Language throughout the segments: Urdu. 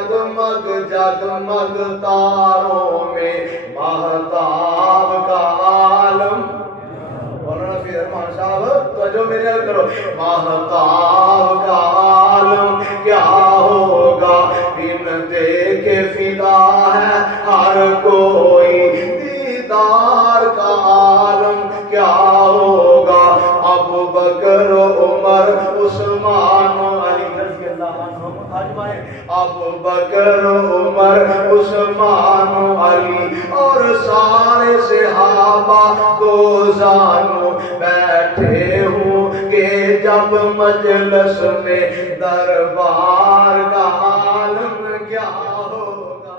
جگمگ جگمگ تاروں میں مہتاب کا عالم. مولانا فیض رحمان صاحب توجہ میرے حل کرو. مہتاب کا عالم کیا ہوگا بن دیکھے فدا ہے ہر کوئی. دیدار کا عالم کیا ہوگا ابو بکر عمر عثمان علی رضی اللہ عنہم. ابو بکر عمر عثمان علی اور سارے صحابہ کو زانو بیٹھے ہوں کہ جب مجلس میں دربار کا عالم کیا ہوگا.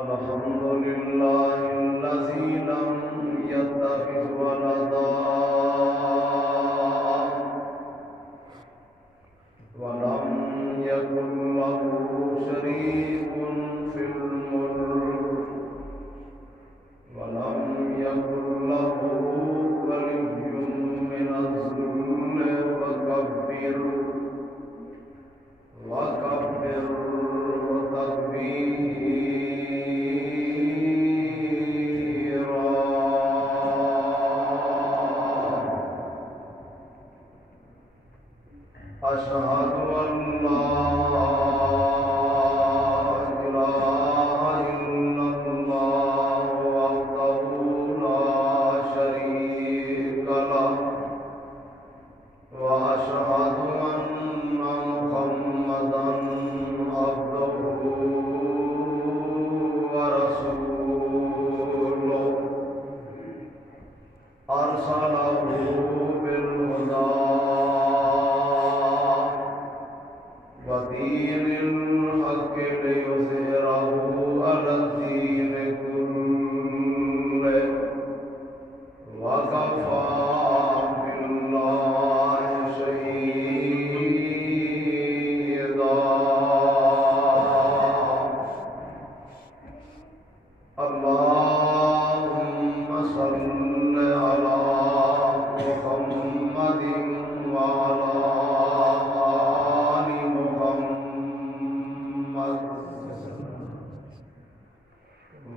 الحمدللہ الذی لم یتخذ ولدا ولم یکن لہ شریک فی الملک ولم یکن لہ ولی من الذل وکبر أشهد أن لا إله إلا الله وحده لا شريك له وأشهد أن محمدا عبده ورسوله أرسله بالهدى ودين الحق ليظهره على الدين كله وكفى بالله شهيدا. اللهم صل على محمد وعلى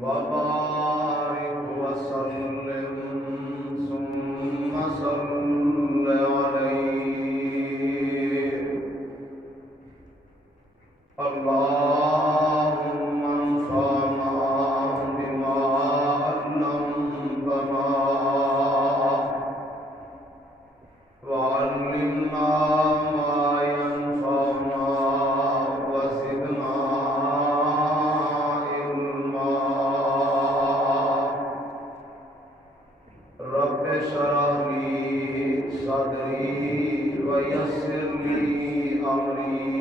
وبارك وسلم ثم صل عليه. اللهم انفعنا بما علمتنا وعلمنا ما ينفعنا وزدنا اشرح لي صدري ويسر لي أمري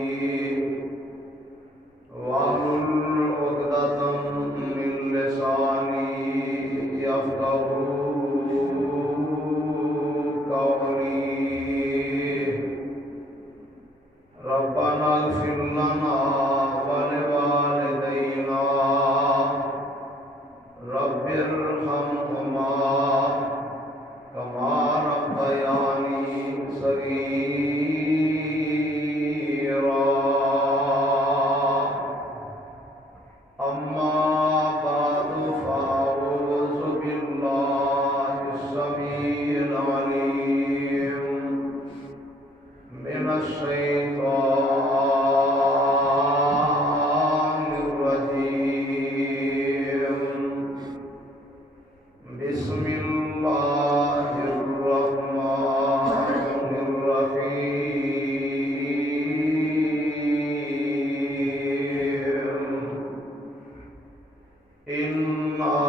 واحلل عقدة من لساني يفقهوا قولي. ربنا اغفر لنا ولوالدينا رب ارحمهما كما ربياني صغيرا. أما بعد فأعوذ بالله السميع العليم من الشيطان الرجيم. بسم الله الرحمن الرحيم. إنا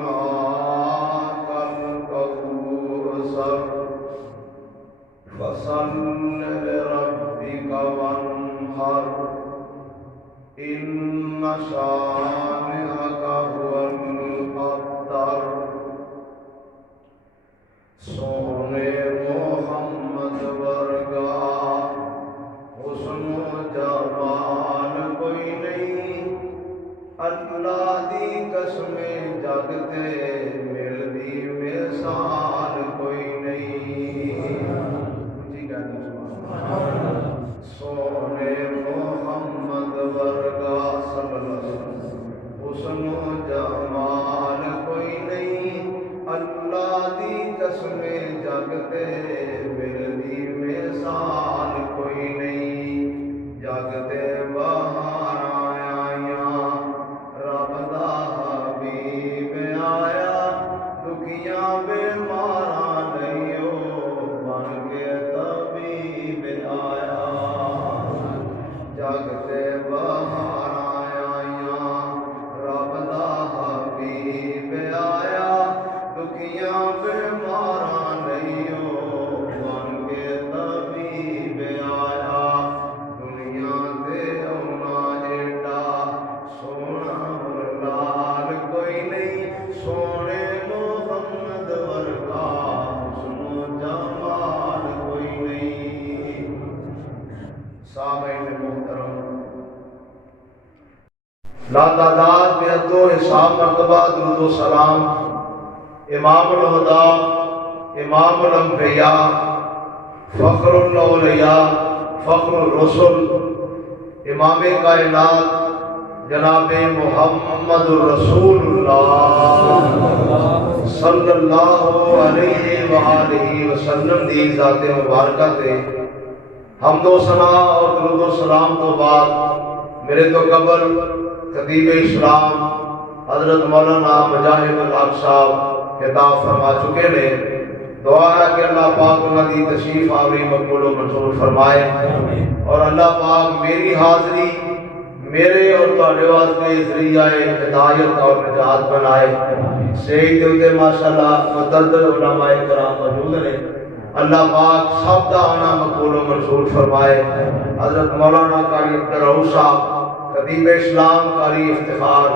آتيناك الكوثر فصل لربك وانحر إن شانئك هو الأبتر. سونے محمد ورگا حسن و جمال کوئی نہیں. اللہ دی قسم جگ تے ملدی مثال قسم جگتے ملدی مثال کوئی نہیں جگتے بہار آیا رب دا حبیب آیا دکھیاں بیماراں نہیں بن کے طبیب آیا جگتے بہار آیا رب دا حبیب آیا دکھیاں بیماراں نہیں بن کے طبیب آیا دنیا دے اونا ایڈا سونا اور لال کوئی نہیں سونے محمد ورگا حسن و جمال کوئی نہیں سامعین محترم لا تعداد بے حد و حساب مرتبہ درود و سلام امام الہدا امام الانبیاء فخر الاولیاء فخر الرسل امام کائنات جناب محمد الرسول اللہ صلی اللہ علیہ وآلہ وسلم دی ذات مبارکہ تے حمد و ثنا اور درود و سلام تو بعد میرے تو قبل خطیب اسلام حضرت مولانا مجاہد الحق صاحب خطاب فرما چکے نے دعا ہے کہ اللہ پاک انہاں دی تشریف آوری مقبول و منظور فرمائے اور اللہ پاک میری حاضری میرے اور تہاڈے واسطے ذریعہ ہدایت اور نجات بنائے سید تے ماشاءاللہ متعدد علماء کرام موجود ہیں اللہ پاک سب دا آنا مقبول و منظور فرمائے حضرت مولانا قاری عبدالرؤوف صاحب خطیب اسلام قاری افتخار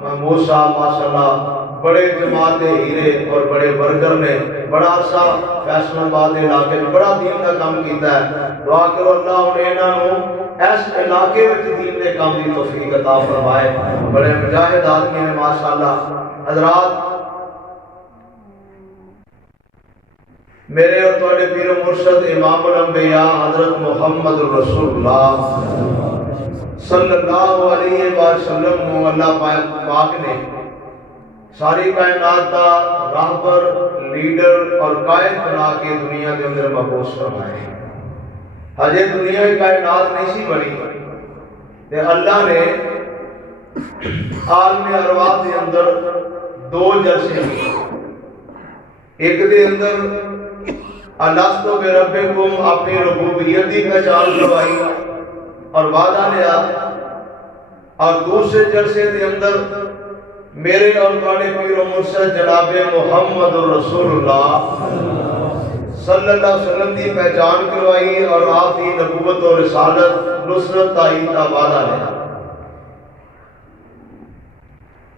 محمود صاحب ماشاءاللہ بڑے جماعت ہیرے اور بڑے ورکر نے بڑا عرصہ فیصل آباد علاقے میں بڑا دین کا کام کیتا ہے دعا کرو اللہ انہوں اس علاقے میں دین کے کام کی توفیق عطا فرمائے بڑے مجاہد آدمی ہیں ماشاءاللہ حضرات میرے اور تھوڑے پیر و مرشد امام الانبیاء حضرت محمد رسول اللہ صلی اللہ علیہ وسلم اللہ پاک نے ساری کائنات کا راہبر لیڈر اور قائد بنا کے دنیا کے اندر مبعوث فرمائے ہجے دنیا کی کائنات نہیں سی بنی تے اللہ نے عالم ارواح کے اندر دو جلسے ایک دے اندر الستو بربکم اپنی ربوبیت کی پہچان کروائی اور وعدہ لیا اور دوسرے جلسے کے اندر میرے اور تھوڑے پیر و مرشد جناب محمد رسول اللہ صلی اللہ علیہ وسلم کی پہچان کروائی اور آپ کی نبوت اور رسالت نصرت تائید کا وعدہ لیا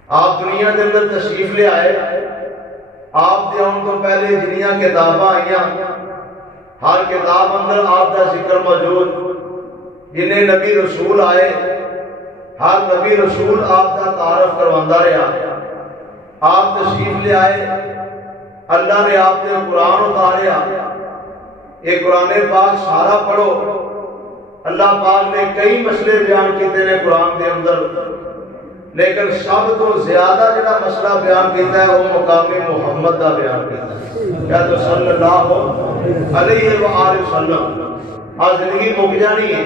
آپ دنیا کے اندر تشریف لے آئے آپ کے ان کو پہلے جنیاں کتاباں آئیاں ہر کتاب اندر آپ کا ذکر موجود جنہیں نبی رسول آئے ہر نبی رسول آپ کا تعارف کرواندہ رہا آپ تشریف لے آئے اللہ نے آپ نے قرآن اتاریا یہ قرآن پاک سارا پڑھو اللہ پاک نے کئی مسئلے بیان کیتے ہیں قرآن کے اندر لیکن سب تو زیادہ جڑا مسئلہ بیان کیتا ہے وہ مقام محمد کا بیان کیتا ہے کیا تو صلی اللہ علیہ وآلہ وسلم آج زندگی مک جانی ہے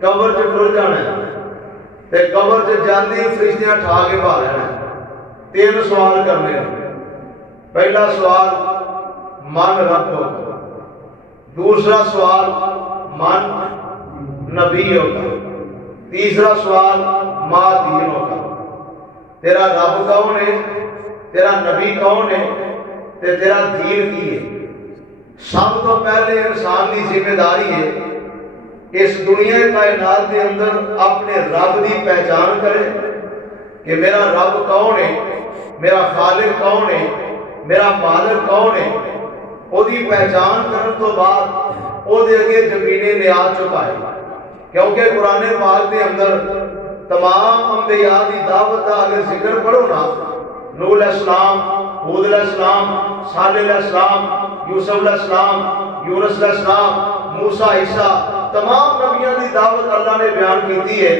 قبر سے ٹر جانا ہے تے قبر سے جاندی فرشتیاں ٹھا کے باہر ہیں تین سوال کرنے ہیں پہلا سوال من رب ہوگا دوسرا سوال من نبی ہوگا تیسرا سوال ماں دین ہوگا تیرا رب کون ہے تیرا نبی کون ہے تے تیرا دین کی ہے سب تو پہلے انسان کی ذمہ داری ہے اس دنیا کائنات کے اندر اپنے رب کی پہچان کرے کہ میرا رب کون ہے میرا خالق کون ہے میرا مالک کون ہے وہ دی پہچان کرنے تو بعد وہ دے کے زمین نیاز چکائے کیونکہ قرآن پاک کے اندر تمام انبیاء کی دعوت کا اگر ذکر پڑھو نا نوح علیہ السلام ہود علیہ السلام صالح علیہ السلام یوسف علیہ السلام یونس علیہ السلام موسیٰ عیسیٰ تمام نبیوں کی دعوت اللہ نے بیان کی ہے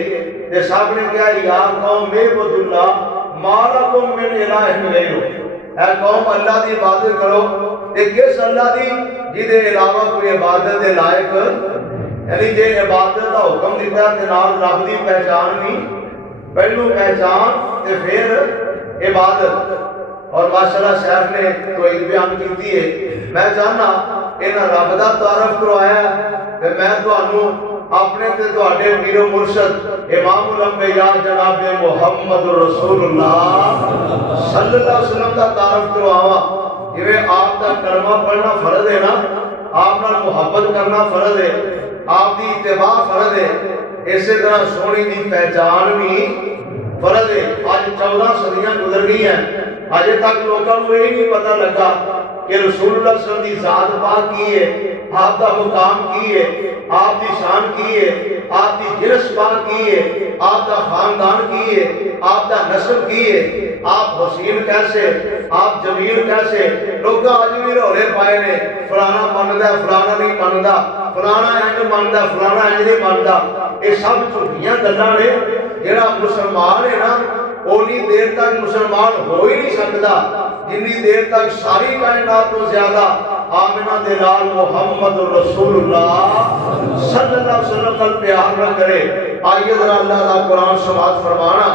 کہ سب نے کہا یا قوم اعبدوا اللہ ما لکم من الہ غیرہ اے قوم اللہ کی عبادت کرو تے کس اللہ دی جدے علاوہ کوئی عبادت دے لائق، یعنی جے عبادت دا حکم دیتا تے نال رب دی پہچان بھی، پہلو پہچان تے پھر عبادت۔ اور ماشاءاللہ شیخ نے تو ایک بیان کیتی ہے، میں چاہنا انہاں رب دا تعارف کروایا تے میں تانوں اپنے تے تواڈے پیر و مرشد امام الانبیاء جناب محمد رسول اللہ صلی اللہ علیہ وسلم دا تعارف کرواواں۔ جویں آپ دا کلمہ پڑھنا فرض ہے نا، آپ نال محبت کرنا فرض ہے، آپ دی اتباع فرض ہے، اسی طرح سونی دی پہچان بھی فرض ہے۔ آج 14 صدیاں گزر گئی ہیں، اجے تک لوگوں کو یہ نہیں پتہ لگا کہ رسول اللہ صلی اللہ علیہ وسلم دی ذات پاک کی ہے، آپ کا مقام کی ہے، آپ کی شان کی ہے، آپ کی جنس پاک کی ہے، آپ کا خاندان کی ہے، آپ کا نسل کی ہے، آپ حسین کیسے، آپ جمیل کیسے۔ لوگ آج بھی رولے پائے نے، فلانا مندا فلانا نہیں مندا، فلانا انج مندا فلانا انج نہیں مندا۔ یہ سب جھوٹیاں گلاں نے۔ جڑا مسلمان ہے نا اونی دیر تک مسلمان ہو ہی نہیں سکتا جنی دیر تک ساری کائنات تو زیادہ آمنہ دلال محمد رسول اللہ صلی اللہ علیہ وسلم کا پیار نہ کرے۔ آئیے ذرا اللہ کا قرآن سماعت فرمانا۔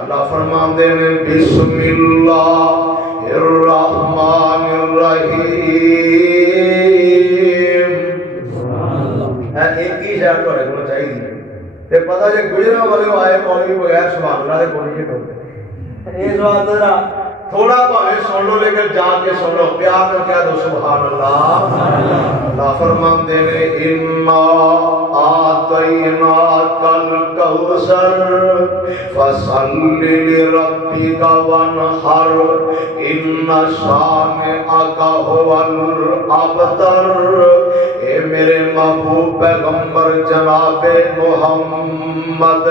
اللہ فرماندے نے بسم اللہ الرحمن الرحیم۔ ایک ہی شاید تو رہنا چاہیے تے پتہ جے گجرا والے آئے مولوی بغیر سبحان اللہ دے کوئی نہیں ٹوکتے۔ اس وقت ذرا تھوڑا بھاوے سن لو لیکن جان کے سن لو، پیار نہ کہہ دو سبحان اللہ۔ اللہ فرماندے نے انا آتیناک الکوثر فصل لربک وانحر ان شانئک هو الابتر۔ اے میرے محبوب پیغمبر جناب محمد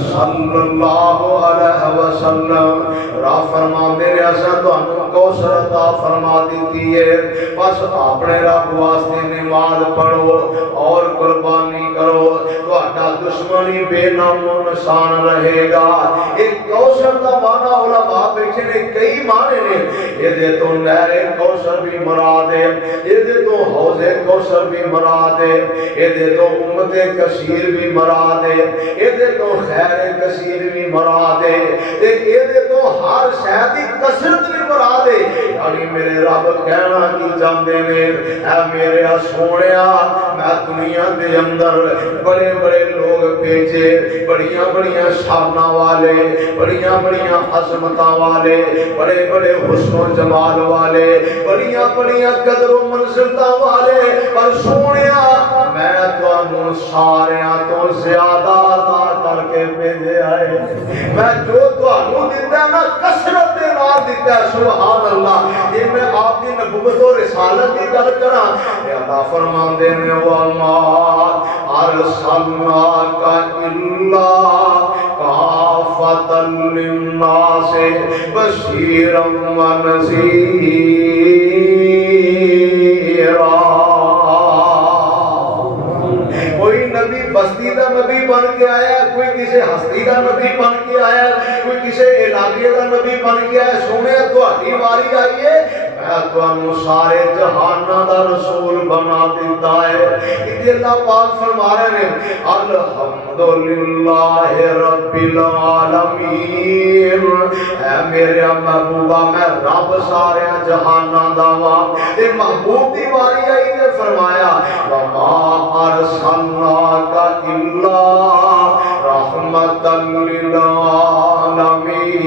صلی اللہ علیہ وسلم را فرما میرے اثر تو انہوں کوثر عطا فرما دیتی ہے، بس اپنے رب واسطے نماز پڑھو اور قربانی کرو تو اٹھا دشمنی بے نام و نشان رہے گا۔ ایک کوثر کا معنی علماء بیٹھے نے کئی معنی نے، یہ دے تو نہر کوثر بھی مراد ہے، یہ دے تو حوض کوثر بھی مراد ہے، یہ دے تو امت کثیر بھی مراد ہے، یہ دے تو خیر کثیر بھی مراد ہے، یہ دے تو ہر شہدی کثرت بھی مراد ہے۔ یعنی میرے رب کہنا کی چاہتے ہیں، اے میرے سونیا میں دنیا دے اندر بڑے بڑے لوگ بھیجے، بڑیاں بڑیاں شاناں والے، بڑیاں بڑیاں عظمتاں والے، بڑے بڑے حسن و جمال والے، بڑیاں بڑیاں قدر و منزلتاں والے، پر سونیا میں تانوں ساریاں تو زیادہ عطا کر کے بھیجے آئے۔ میں جو تانوں دیتا نا کثرت دے نال دیتا ہے، سبحان اللہ۔ یہ میں آپ کی نبوت و رسالت کی گل کراں، اللہ فرماندے نے وما ارسلناک الا کافۃ للناس بشیرا ونذیرا۔ کوئی نبی بستی دا نبی بن کے آیا، کوئی کسی ہستی دا نبی بن کے آیا، کوئی کسی علاقے دا نبی بن کے آیا۔ سونے تہاڈی واری آئی ہے، میں تانوں سارے جہاناں دا رسول بنا دیتا ہے۔ کہ اللہ پاک فرما رہے ہیں الحمدللہ رب العالمین۔ اے میرے محبوبہ میں رب سارے جہاناں دا وا۔ تے محبوب دی واری آئی تے فرمایا وما ارسلناک الا رحمۃ للعالمین۔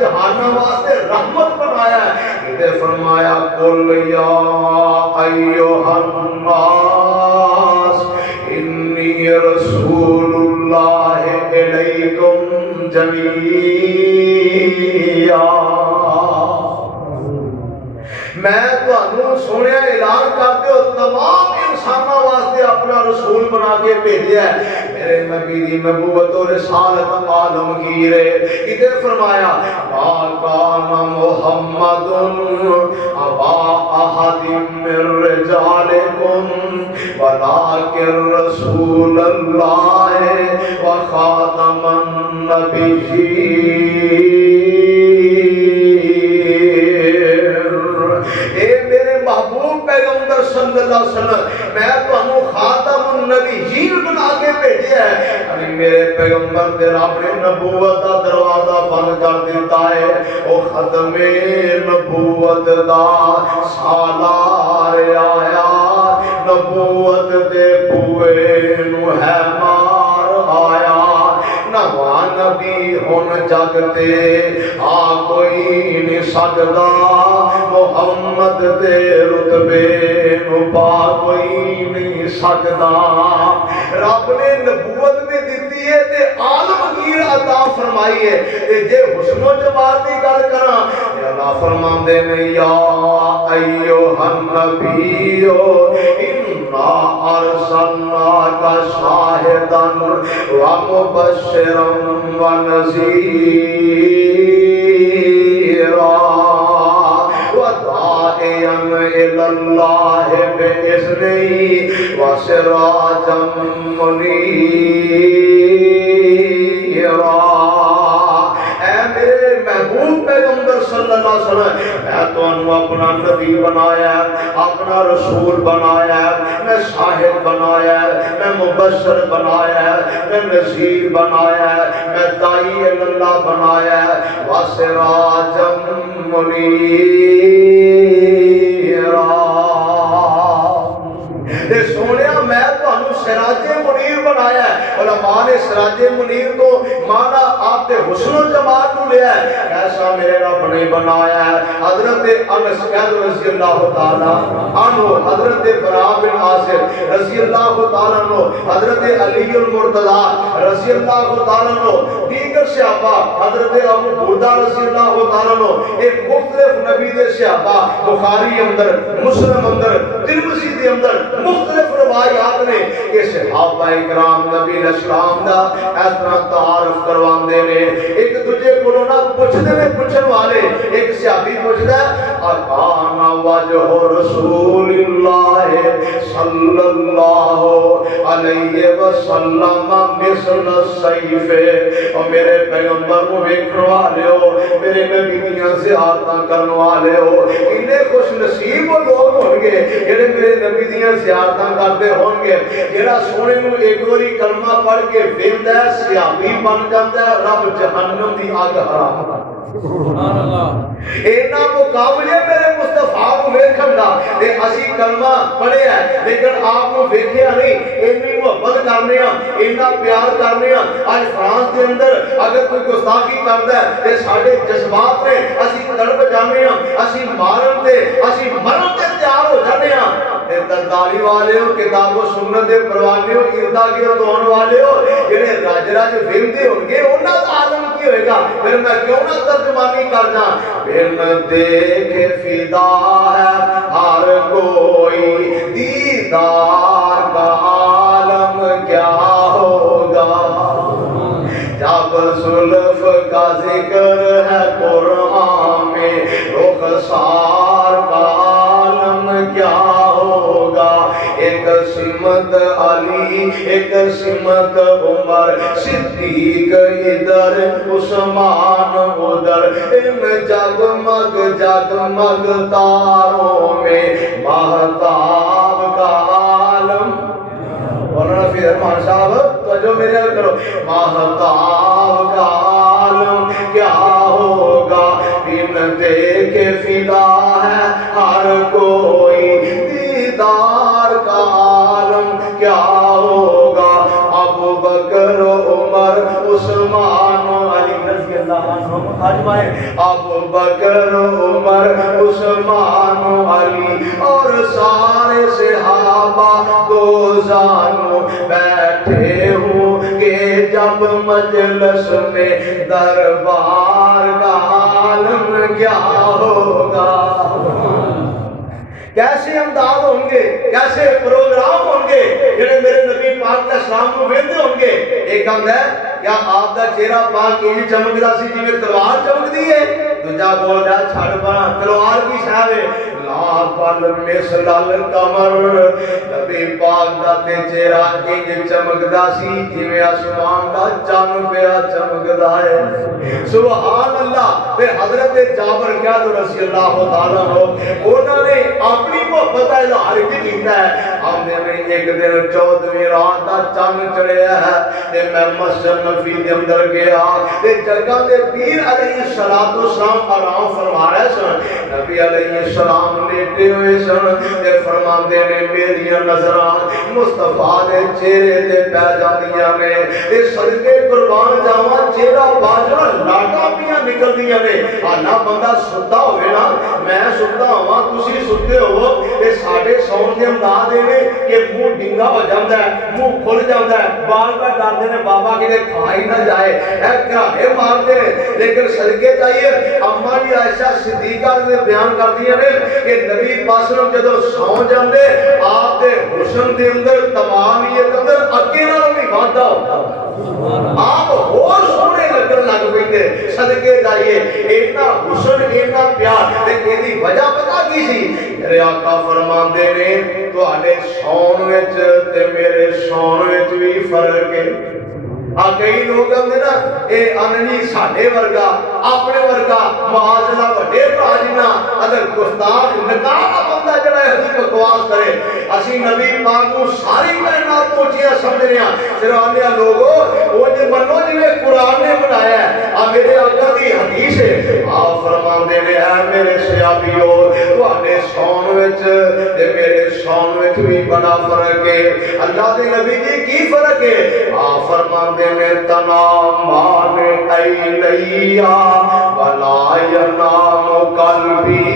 جہانوں واسطے رحمت بنایا ہے۔ یہ فرمایا قل یا ایھا الناس انی رسول اللہ الیکم جمیعا۔ میں تانوں سنیا اعلان کرتے ہو تمام انسانوں واسطے اپنا رسول بنا کے بھیجا ہے۔ میرے نبی دی نبوت اور رسالت عالمگیر ہے. ادھر فرمایا ما کان محمد ابا احد من رجالکم ولکن رسول اللہ وخاتم النبیین. محبوب پیغمبر صلی اللہ علیہ وسلم میں تمہیں خاتم النبیین بنا کے بھیجا ہے. یعنی میرے پیغمبر دے رب نے نبوت دا دروازہ بند کر دیتا ہے. او ختم نبوت دا سالار آیا, نبوت دے بوئے نو ہے مار آیا. نواں نبی ہن جگ تے آ کوئی نہیں سکدا, محمد دے رتبے نو پا کوئی نہیں سکدا. رب نے نبوت بھی دیتی ہے تے عالمگیر عطا فرمائی ہے. تے جے حسن و جمال دی گل کراں تے اللہ فرماندے نے یا ایھا النبی انا ارسلناک شاہدا ومبشرا ونذیرا وداعیا الی اللہ بإذنہ وسراجا منیرا. اے میرے محبوب پیغمبر صلی اللہ علیہ وسلم میں تو اپنا نبی بنایا, اپنا رسول بنایا, میں شاہد بنایا, میں مبشر بنایا, میں نذیر بنایا, میں داعی اللہ بنایا, وسراجا منیرا. سونیا میں تمہیں سراج منیر بنایا ہے. علماء نے سراج منیر کو مانا آپ کے حسن و جمال کو لیا ہے. ایسا میرے رب نے بنایا ہے. حضرت انس رضی اللہ تعالیٰ عنہ, حضرت براء بن عازب رضی اللہ تعالیٰ عنہ, حضرت علی المرتضی رضی اللہ تعالیٰ عنہ, دیگر صحابہ حضرت ابو بردہ رضی اللہ تعالیٰ عنہ, ایک مختلف نبی دے صحابہ بخاری اندر, مسلم اندر, ترمذی دے اندر مختلف روایات نے کہ صحابہ اکرام نبی علیہ السلام دا اس طرح تعارف کرواندے نے. ایک دوجے کولوں نہ پوچھدے نے پوچھن والے. ایک صحابی پوچھدا ہے اکان وجہ رسول اللہ صلی اللہ علیہ وسلم مثل السیف. اور میرے پیغمبر کو ویکھن والے ہو, میرے نبی دیاں زیارتاں کرن والے ہو, کنے خوش نصیب لوگ ہون گے جڑے میرے نبی دیاں زیارتاں کرتے ہون گے. جڑا سونے نو ایک واری کلمہ پڑھ کے ویندا ہے صحابی بن جاندا ہے, رب جہنم دی اگ حرام کر دیندا. سبحان اللہ. اینا مقابلے میرے مصطفیٰ کو ویکھن دا تے اسی کلمہ پڑھیا ہے لیکن آپ کو ویکھیا نہیں. اینی محبت کرنے ہاں, اینا پیار کرنے ہاں. اج فرانس دے اندر اگر کوئی گستاخی کردا ہے تے ساڈے جذبات نے اسی تڑپ جانے ہاں, اسی مارن تے اسی مرن تے تیار ہو جانے ہاں. درداری والے ہو, کتاب و سنت دے پروانے ہو, اردا گرد ہون والے ہو, جڑے رج رج ویندے ہون گے انہاں دا عالم کی ہوئے گا. پھر میں کیوں نہ ترجمانی کرنا. بن دیکھ فدا ہے ہر کوئی, دیدار کا عالم کیا ہوگا. جب زلف کا ذکر ہے قرآن میں, رخسار کا عالم کیا ہوگا. ایک سمت علی, ایک سمت عمر, صدیق ادھر, عثمان ادھر, ان جگمگ جگمگ تاروں میں مہتاب کا عالم. مولانا فضل الرحمان صاحب توجہ میرے کرو. مہتاب کا عالم کیا ہوگا. بن دیکھ فدا ہے ہر کوئی, دیدار کا عالم کیا ہوگا. ابو بکر, عمر, عثمان, علی رضی اللہ عنہم اجمعین. ابو بکر, عمر, عثمان, علی اور سارے صحابہ دو زانوں بیٹھے ہوں کہ جب مجلس میں دربار کا عالم کیا ہوگا. کیسے انداز ہوں گے, کیسے پروگرام ہوں گے جڑے میرے نبی پاک دا اسلام کو ویندے ہوں گے ایک آندا ہے کیا آپ دا چہرہ پاک انج چمکدا سی جویں تلوار چمکدی ہے دوجا بولدا چھڑ پاں تلوار کی شے ہے لا پل مثل القمر نبی پاک دا تے چہرہ انج چمکدا سی جویں آسمان دا چن پیا چمکدا ہے سبحان اللہ تے حضرت جابر کیا تو رضی اللہ تعالی عنہ انہوں نے اپنی محبت کا اظہار کیتا ہے آندے میں ایک دن 14ویں رات دا چن چڑھیا ہے تے میں مسجد نبوی دے اندر گیا تے جگہ تے پیر علیہ السلام آرام فرما رہے سن نبی علیہ السلام لیٹے ہوئے سن تے فرماندے نے میری نظراں مصطفیٰ دے چہرے تے پے جاندیاں نے تے صدقے قربان جاواں چہرہ باجرا لاٹا پیاں نکلدیاں نے آنا بندہ ستا ہوئے نا میں ستا ہواں تسی ستے ہو تے ساڈے سون دے انداز نے کہ منہ ڈنگا ہو جاندا ہے منہ کھل جاندا ہے بال پہ ڈالدے نے بابا کتے کھائی نہ جائے اے کراہے مارتے ہیں لیکن صدقے چاہیے اما جی عائشہ صدیقہ نے بیان کردی نے کہ نبی پاک جدوں سو جاندے آپ دے حسن دے اندر تمامیت اندر اگے نال بھی وعدہ ہوندا آپ اور سونے لگن لگ پیندے صدقے جائیے اتنا حسن اتنا پیار تے ایدی وجہ پتہ کی سی میرے آقا فرماندے نے تواڈے سون وچ تے میرے سون وچ بھی فرق ہے کئی لوگ آتے نا یہ انجی ساڈے ورگا اپنے ورگا معاذ اللہ وڈے بھرا جنا اگر گستاخ نکاح کا بندہ جڑا ہے بکواس کرے اسی نبی پاک کو ساری کائنات کو اونچیاں سمجھنے ہاں پھر آنے لوگوں وہ جو منو جویں قرآن نے بنایا ہے میرے آقا دی حدیث ہے آپ فرماندے نے اے میرے صحابیو تواڈے سون وچ تے میرے سون وچ بھی بڑا فرق ہے اللہ دے نبی جی کی فرق ہے آپ فرماندے میں تنامان ایلیا ولا ینام قلبی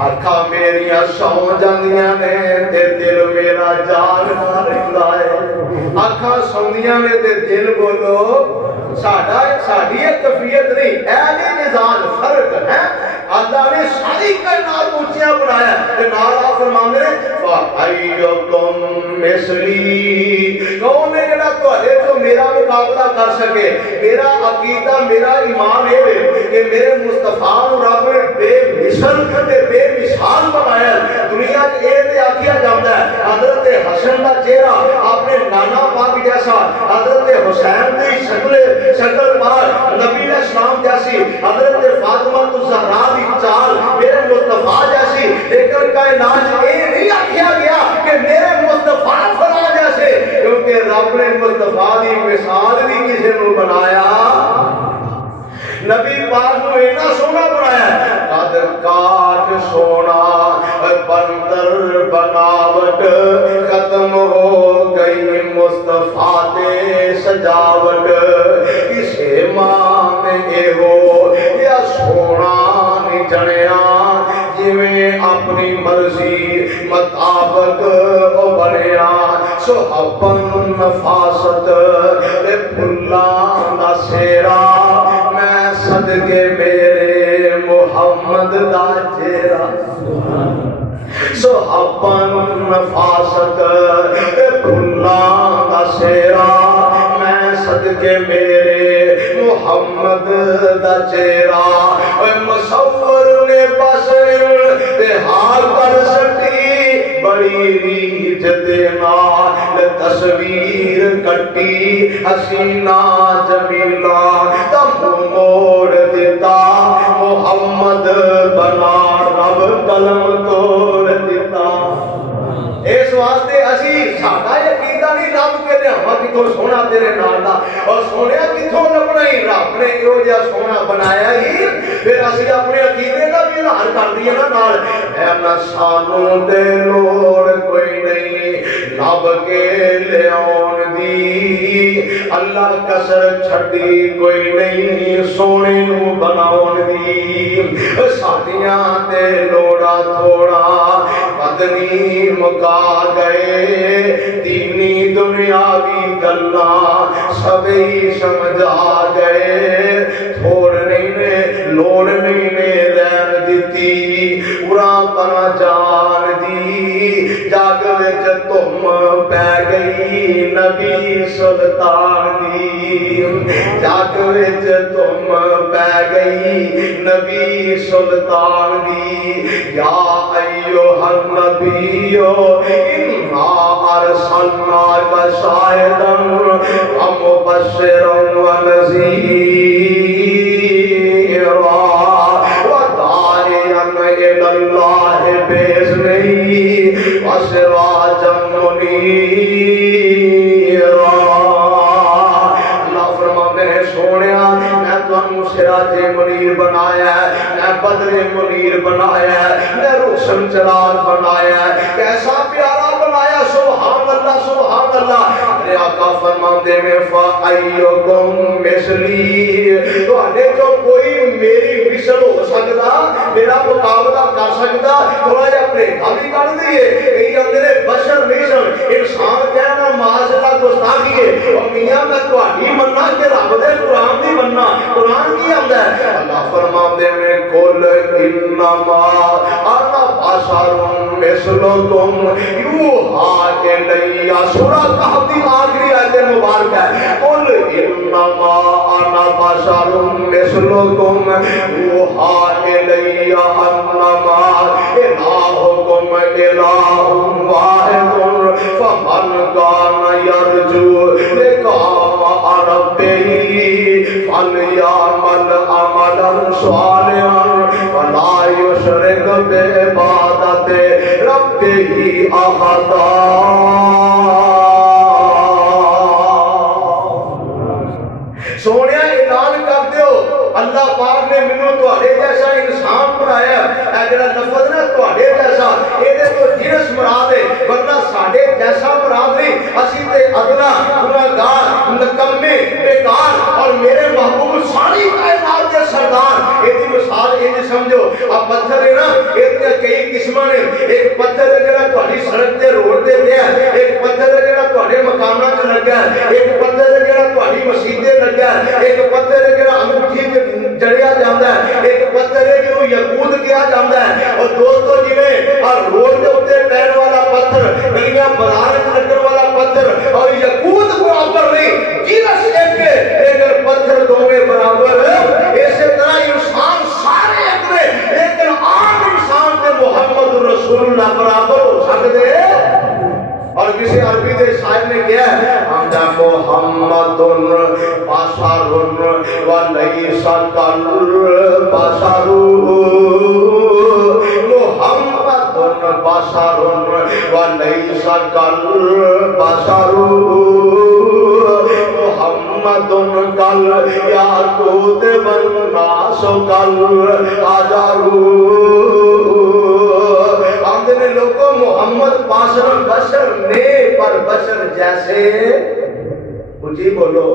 اکھا میریاں سو جاندیاں نے تے دل میرا جاگ رہندا ہے اکھا سوندیاں نے تے دل بولو ساڈی ایک کیفیت نہیں اے نظام فرق ہے اللہ نے ساری کائنات اونچیاں بنایا تے نال آپ فرماندے نے فَأَيُّكُمْ مِثْلِي کون ہے جڑا تواڈے تو میرا مقابلہ کر سکے میرا عقیدہ میرا ایمان ہے کہ میرے مصطفیٰ نو رب نے بے مثل تے بے مثال بنایا دنیا وچ اے تے آکھیا جاندا ہے حضرت حسن دا چہرہ اپنے نانا پاک جیسا حضرت حسین دی شکل پار نبی علیہ السلام جیسی حضرت فاطمہ الزہرا دی چال میرے مصطفیٰ جیسی لیکن کائنات اے نہیں آکھیا گیا کہ میرے مصطفیٰ فلاں جیسے کیونکہ رب نے مصطفیٰ دی مثال بھی کسی نے بنایا نبی پاک کو اینا سونا بنایا ہے قد کاٹ سونا بندر بناوٹ ختم ہو گئی مصطفیٰ دے سجاوٹ کسے مان اے ہو یا سونا نہیں جنیا جویں اپنی مرضی مطابق او بنیا صحبن نفاست تے پھلاں دا سیرا میں صدقے میرے محمد دا چہرہ صحبن نفاست تے پھلاں دا سیرا میں صدقے میرے محمد دا چہرہ مصور نے بصر تے حال پر سٹی بڑی ریج دے نال تصویر کٹی حسینہ جمیلہ تم موڑ دیتا محمد بنا رب قلم توڑ دیتا اس واسطے اسی ساڈا عقیدہ نہیں رب کہتے ہوا کتوں سونا تیرے نال دا اور سونیا کتوں لبنا ہی رب نے ایہو جہا سونا بنایا ہی پھر اسی اپنے عقیدے کا بھی اظہار کر دیا نا نال اے میں سانوں تے لوڑ کوئی نہیں لب کے لے آن دی اللہ کسر چھڈی کوئی نہیں سونے نو بناون دی ساتیاں تے لوڑا تھوڑا بدنی مکا گئے دینی دنیاوی گلاں سبھی سمجھا گئے تھوڑ نہیں نے لوڑ نہیں نے رہن دتی پورا پنا جان دی وچ تم پہ گئی نبی سلطان دی جگ وچ تم پہ گئی نبی سلطان دی یا ایھا النبی انا ارسلناک شاہدا ومبشرا ونذیرا وداعیا الی اللہ باذنہ وسراجا منیرا۔ اللہ فرماتے ہیں سونیا میں تمہیں سراج منیر بنایا ہے، میں بدر منیر بنایا ہے، میں روشن چراغ بنایا ہے، کیسا پیارا بنایا، سبحان اللہ سبحان اللہ۔ میرے آقا فرماتے ہیں فَأَيُّكُمْ مِثْلِي، تو آنے جو کوئی میری مثل ہو سکتا، میرا مقابلہ کر سکتا، تھوڑا جا اپنے خالی کر دیئے کہیں اندر بشر نہیں سن، انسان کہنا معاذلہ گستاخی ہے، اور میاں میں تو آنی مننا کہ رب دے قرآن دی مننا، قرآن کی آمد ہے۔ اللہ فرماتے ہیں قُلْ إِنَّمَا أَنَا بَشَرٌ مِثْلُكُمْ يُوحَىٰ إِلَيَّ، سورہ کہف دی آخری آیت مبارک ہے، قُلْ إِنَّمَا أَنَا بَشَرٌ مِثْلُكُمْ يُوحَىٰ إِلَيَّ أَنَّمَا إِلَٰهُكُمْ إِلَٰهٌ وَاحِدٌ فَمَنْ كَانَ يَرْجُو لِقَاءَ رَبِّهِ فَلْيَعْمَلْ عَمَلًا صَالِحًا وَلَا يُشْرِكْ بِعِبَادَتِ رَبِّهِ أَحَدًا۔ سونیا اعلان کر دیو اللہ پاک نے مینوں تواڈے جیسا انسان بنایا، اے جڑا لفظ نا تواڈے جیسا ایدے تو جنس مراد ہے، ورنہ ساڈے جیسا مراد نہیں، اسی تے ادنا گناہگار نکمے بیکار، اور میرے محبوب ساری کائنات دے سردار۔ ایدی مثال انج سمجھو اب پتھر ہے نا، ایدی کئی قسماں نے، ایک پتھر ہے جڑا تہاڈی سڑک تے روڈ تے پیا ہے، ایک پتھر ہے جڑا تہاڈے مقاماں تے لگا ہے، ایک پتھر ہے جڑا تہاڈی مسجد تے لگا ہے، ایک پتھر ہے جڑا انگوٹھی تے جڑیا جاندا ہے، ایک پتھر ہے جنوں یقوت کہا جاندا ہے۔ اور دوستو جویں اور روڈ دے اوتے پین والا پتھر، گلیاں بازار وچ لگن والا پتھر اور یقوت برابر نہیں، جنس ایک ہے لیکن پتھر دوویں برابر ہے، اسی طرح انسان سارے ایک نے لیکن عام انسان تے محمد رسول اللہ برابر ہو سکدے۔ اور کسی عربی دے شاعر نے کیا ہے ہمدا محمد بشر ولیس کالبشر، محمد بشر ولیس کالبشر، محمد کالیاقوت والناس کالحجر۔ آمدنے لوگوں محمد بشر نے پر بشر جیسے، اونچی بولو،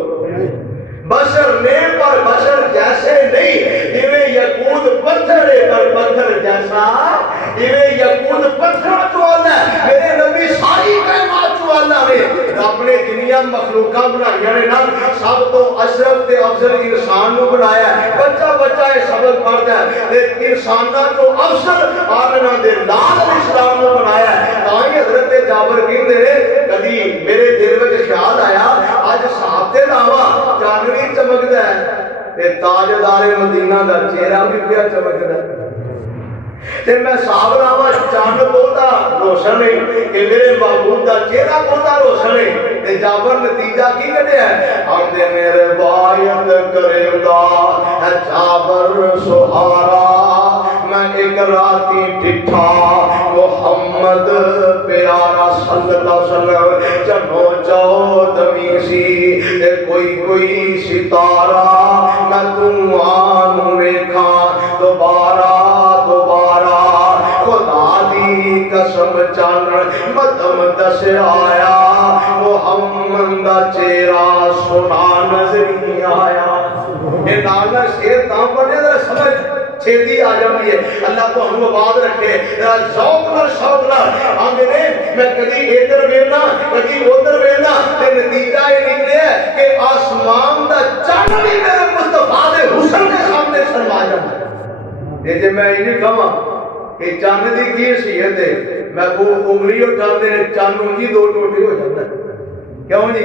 بشر نے پر بشر جیسے نہیں، ایویں یقوت پتھر ہے پر پتھر جیسا، ایویں یقوت پتھر چوالا ہے، میرے نبی ساری کائنات چوالا نے، رب نے جنیاں مخلوقاں بنائیاں نے نا، سب تو اشرف تے افضل انسان نو بنایا ہے، بچہ بچہ یہ سبق پڑھتا ہے، لیکن انساناں تو افضل آمنہ دے لال اسلام نو بنایا ہے۔ تاں ہی حضرت جابر کہندے نے کبھی میرے دل وچ خیال آیا اج صاحب تے لاوا چاندنی چمکدا ہے تے تاجدار مدینہ دا چہرہ بھی کیا چمکدا ہے، تے میں صاحب لاوا چاند بہتا روشن ہے کہ میرے محبوب دا چہرہ بہتا روشن ہے، تے جابر نتیجہ کی کڈیا ہے آندے میرے روایت کریندا ہے جابر سہارا، میں ایک راتی ڈٹھا محمد پیارا صلی اللہ علیہ وسلم، جنو چودھویں سی تے کوئی ستارہ، میں توں آنوں ویکھاں دوبارہ خدا دی قسم چن مدم دس آیا، محمد دا چہرہ سونا نظر نہیں آیا۔ یہ نانا شیر تاں پڑھنے ذرا سمجھ چھیتی آ جاتی ہے، اللہ تو ہم آباد رکھے، ذوق نال شوق نال آندے نے میں کدی ادھر ویکھنا کدی ادھر ویکھنا تے نتیجہ یہ نکلے کہ آسمان دا چن بھی میرے مصطفیٰ دے حسن کے سامنے شرما جاتا ہے۔ یہ جے میں یہ نہیں کہاں کہ چاند دی کی حیثیت ہے، محبوب انگلی اٹھاتے ہیں چند انگلی دو ٹوٹے ہو جاتا ہے کیوں جی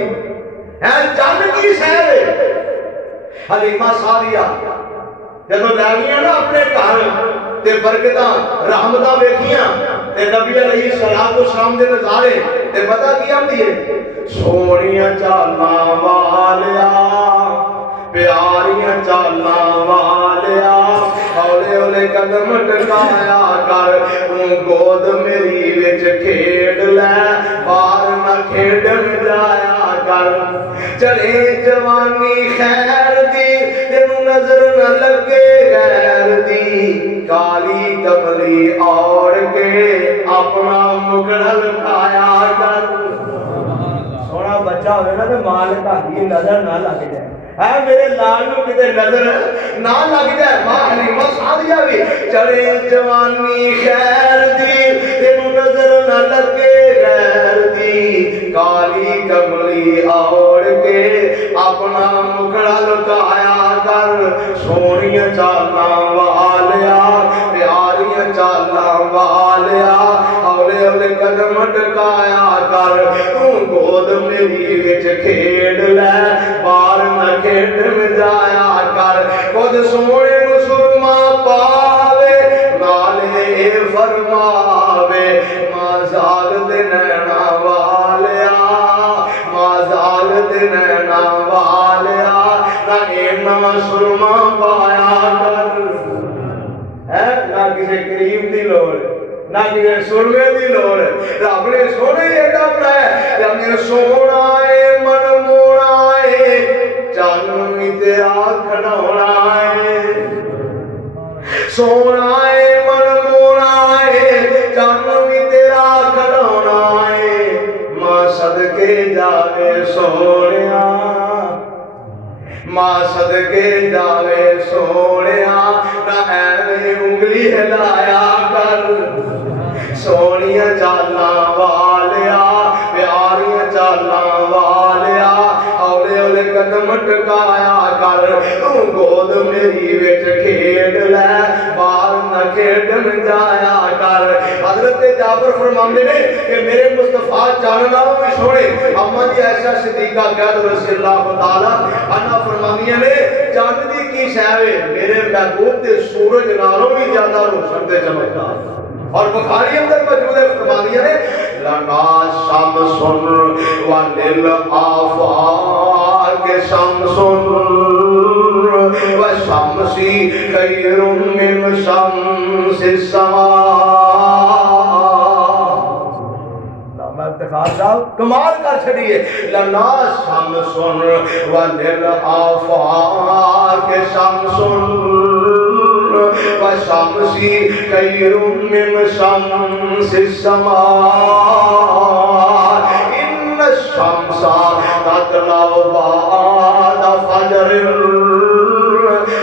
ہے چند کی شہر ہے حلیمہ سعدیہ جب لے گیا نا اپنے گھر تے برکتاں رحمتاں ویکھیاں تے نبی علیہ الصلوۃ والسلام دے نظارے تے پتہ کی آندی ہے سونیاں چالاں والیا پیاریاں چالاں والیا ہولے ہولے قدم ٹکایا کر تو گود میری وچ کھیڈ لے باہر نہ کھیڈن جایا کر چلے جوانی خیر دی تینوں نظر نہ لگے غیر دی کالی کملی اوڑ کے اپنا مکڑل کھایا کر سونا بچہ ہوئے نا تو مال کا ہی نظر نہ لگ جائے ہے میرے لال نو کتے نظر نہ لگ جائے ماں حلیمہ سعدیہ بھی چلے جوانی خیر دی تینوں نظر نہ لگے غیر دی کالی کملی اوڑ کے اپنا مکڑا لکایا کر سونیاں چالاں والیا پیاریاں چالاں والیا ہولے ہولے قدم ٹکایا کر تو گود میری وچ کھیڈ لے باہر نہ کھیڈن جایا کر خود سونے نو سرما پاوے نالے فرماوے مازال دے نینا والیا مازال دے نینا والیا نہ اینا سرما پایا کر ہے نہ کسی کریم دی لوڑ نہ کسی سرمے دی لوڑ رب نے سونے ایڈا بنایا جب میرا سونا ہے من موڑا ہے چانوں بھی تیرا کھڑونا ہے سونا ہے من موڑا ہے چانوں بھی تیرا کھڑونا ہے ماں صدقے جاوے سونیا ماں صدقے جاوے سونیا نہ ایویں انگلی ہلایا کر سونیاں چالاں والیا پیاریاں چالاں والیا ہولے ہولے قدم ٹکایا کر تو گود میری وچ کھیڈ لے باہر نہ کھیڈن جایا کر حضرت جابر فرماندے نے کہ میرے مصطفیٰ جان نالوں بھی سونے اما جی عائشہ صدیقہ قید رضی اللہ تعالی عنہا فرماندیاں نے چاند دی کی شے ہے میرے محبوب تے سورج نالوں بھی زیادہ روشن تے چمکدار اور بخاری اندر موجود ہے فرماندیاں نے لنا شمسن ولل آفاق شمسن وشمسی خیر من شمس السماء کمال کر چھڑیے لنا شمسن ولل آفاق شمسن وشمسی خیر من شمس السماء ان الشمس تطلع بعد فجر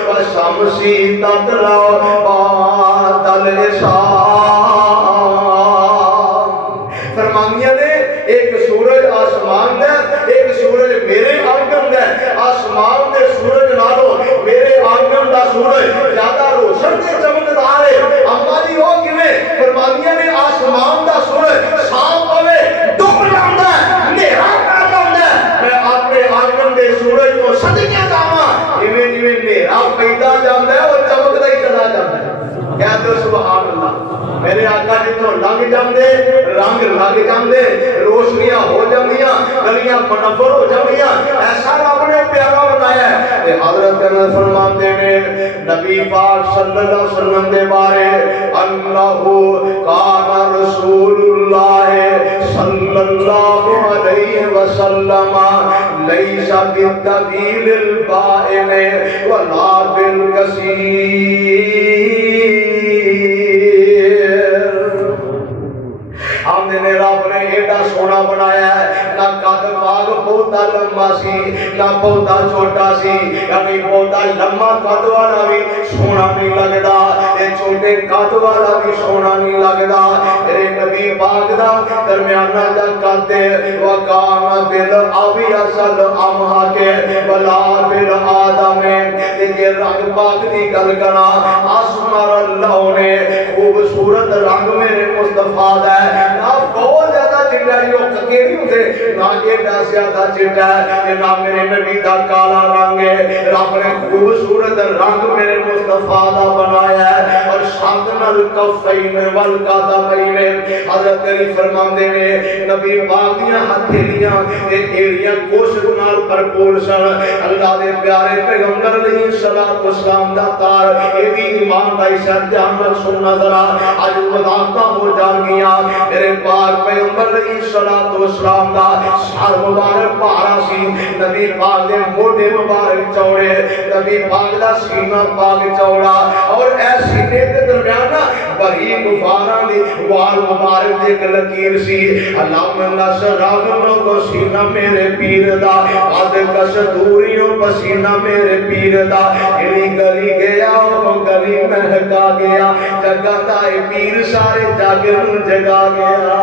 وشمسی تطلع بعد العشاء فرمانیاں نے ایک سورج آسمان ہے ایک سورج میرے آنگن ہے آسمان دے سورج نالوں میرے آنگن دا سورج زیادہ روشن تے چمکدار ہے اما جی وہ کیویں فرمانیاں نے آسمان دا سورج شام پوے ڈوب جاندا ہے نیرا کر جاندا ہے میں اپنے آنگن دے سورج کو صدقے جاواں ایویں جویں نیرا پیدا جاندا ہے وہ چمکدا ہی چلا جاندا ہے کہہ دو سبحان اللہ میرے آقا جتوں لنگ جاندے رنگ لگ جاندے روشنیاں ہو جاندیاں گلیاں منور ہو جاندیاں ایسا رب نے پیارا بنایا ہے تے حضرت انس فرماتے ہیں نبی پاک صلی اللہ علیہ وسلم دے بارے انہ کان رسول اللہ صلی اللہ علیہ وسلم لیس بالطویل البائن ولا بالقصیر آمدے نے رب نے ایڈا ایڈا سونا بنایا ہے نہ قد پاک بہتا لمبا سی نہ بہتا چھوٹا سی یعنی بہتا لمبا قد والا بھی سونا نہیں لگتا چھوٹے قد والا بھی سونا نہیں لگتا میرے نبی پاک دا درمیانہ جا قد وکان بالابی اصل امہا کے بلا بالآدم یہ رنگ پاک دی گل کرا اسمر اللہ نے خوبصورت رنگ میرے مصطفیٰ دا ہے نہ بہت زیادہ چٹا ہے وہ ککے نہیں ہوتے نہ ایڈا زیادہ چٹا ہے نہ میرے نبی دا کالا رنگ ہے رب نے خوبصورت رنگ میرے مصطفیٰ دا بنایا ہے اور شادن الکفین والقدمین حضرت علی فرماندے نے نبی پاک دیاں ہتھیلیاں تے ایڑیاں گوشت نال بھرپور سن اللہ دے پیارے پیغمبر علیہ الصلوۃ والسلام دا تار اے بھی ایمان دا شرط عمل سننا ذرا اج وضاحتاں ہو جان گیاں میرے پاک پیغمبر علیہ الصلوۃ والسلام دا سر مبارک پارا سی نبی پاک دے موڈے مبارک چوڑے نبی پاک دا سینہ پاک چوڑا اور اے سینے دے درمیان باریک غباراں دی وال مبارک دی ایک لکیر سی اللہم نصر راغنوں کو سینہ میرے پیر دا آد کش دوریوں پسینہ میرے پیر دا گلی گلی گیا وہ گلی مہکا گیا جگہ دائے پیر سارے جاگر جگا گیا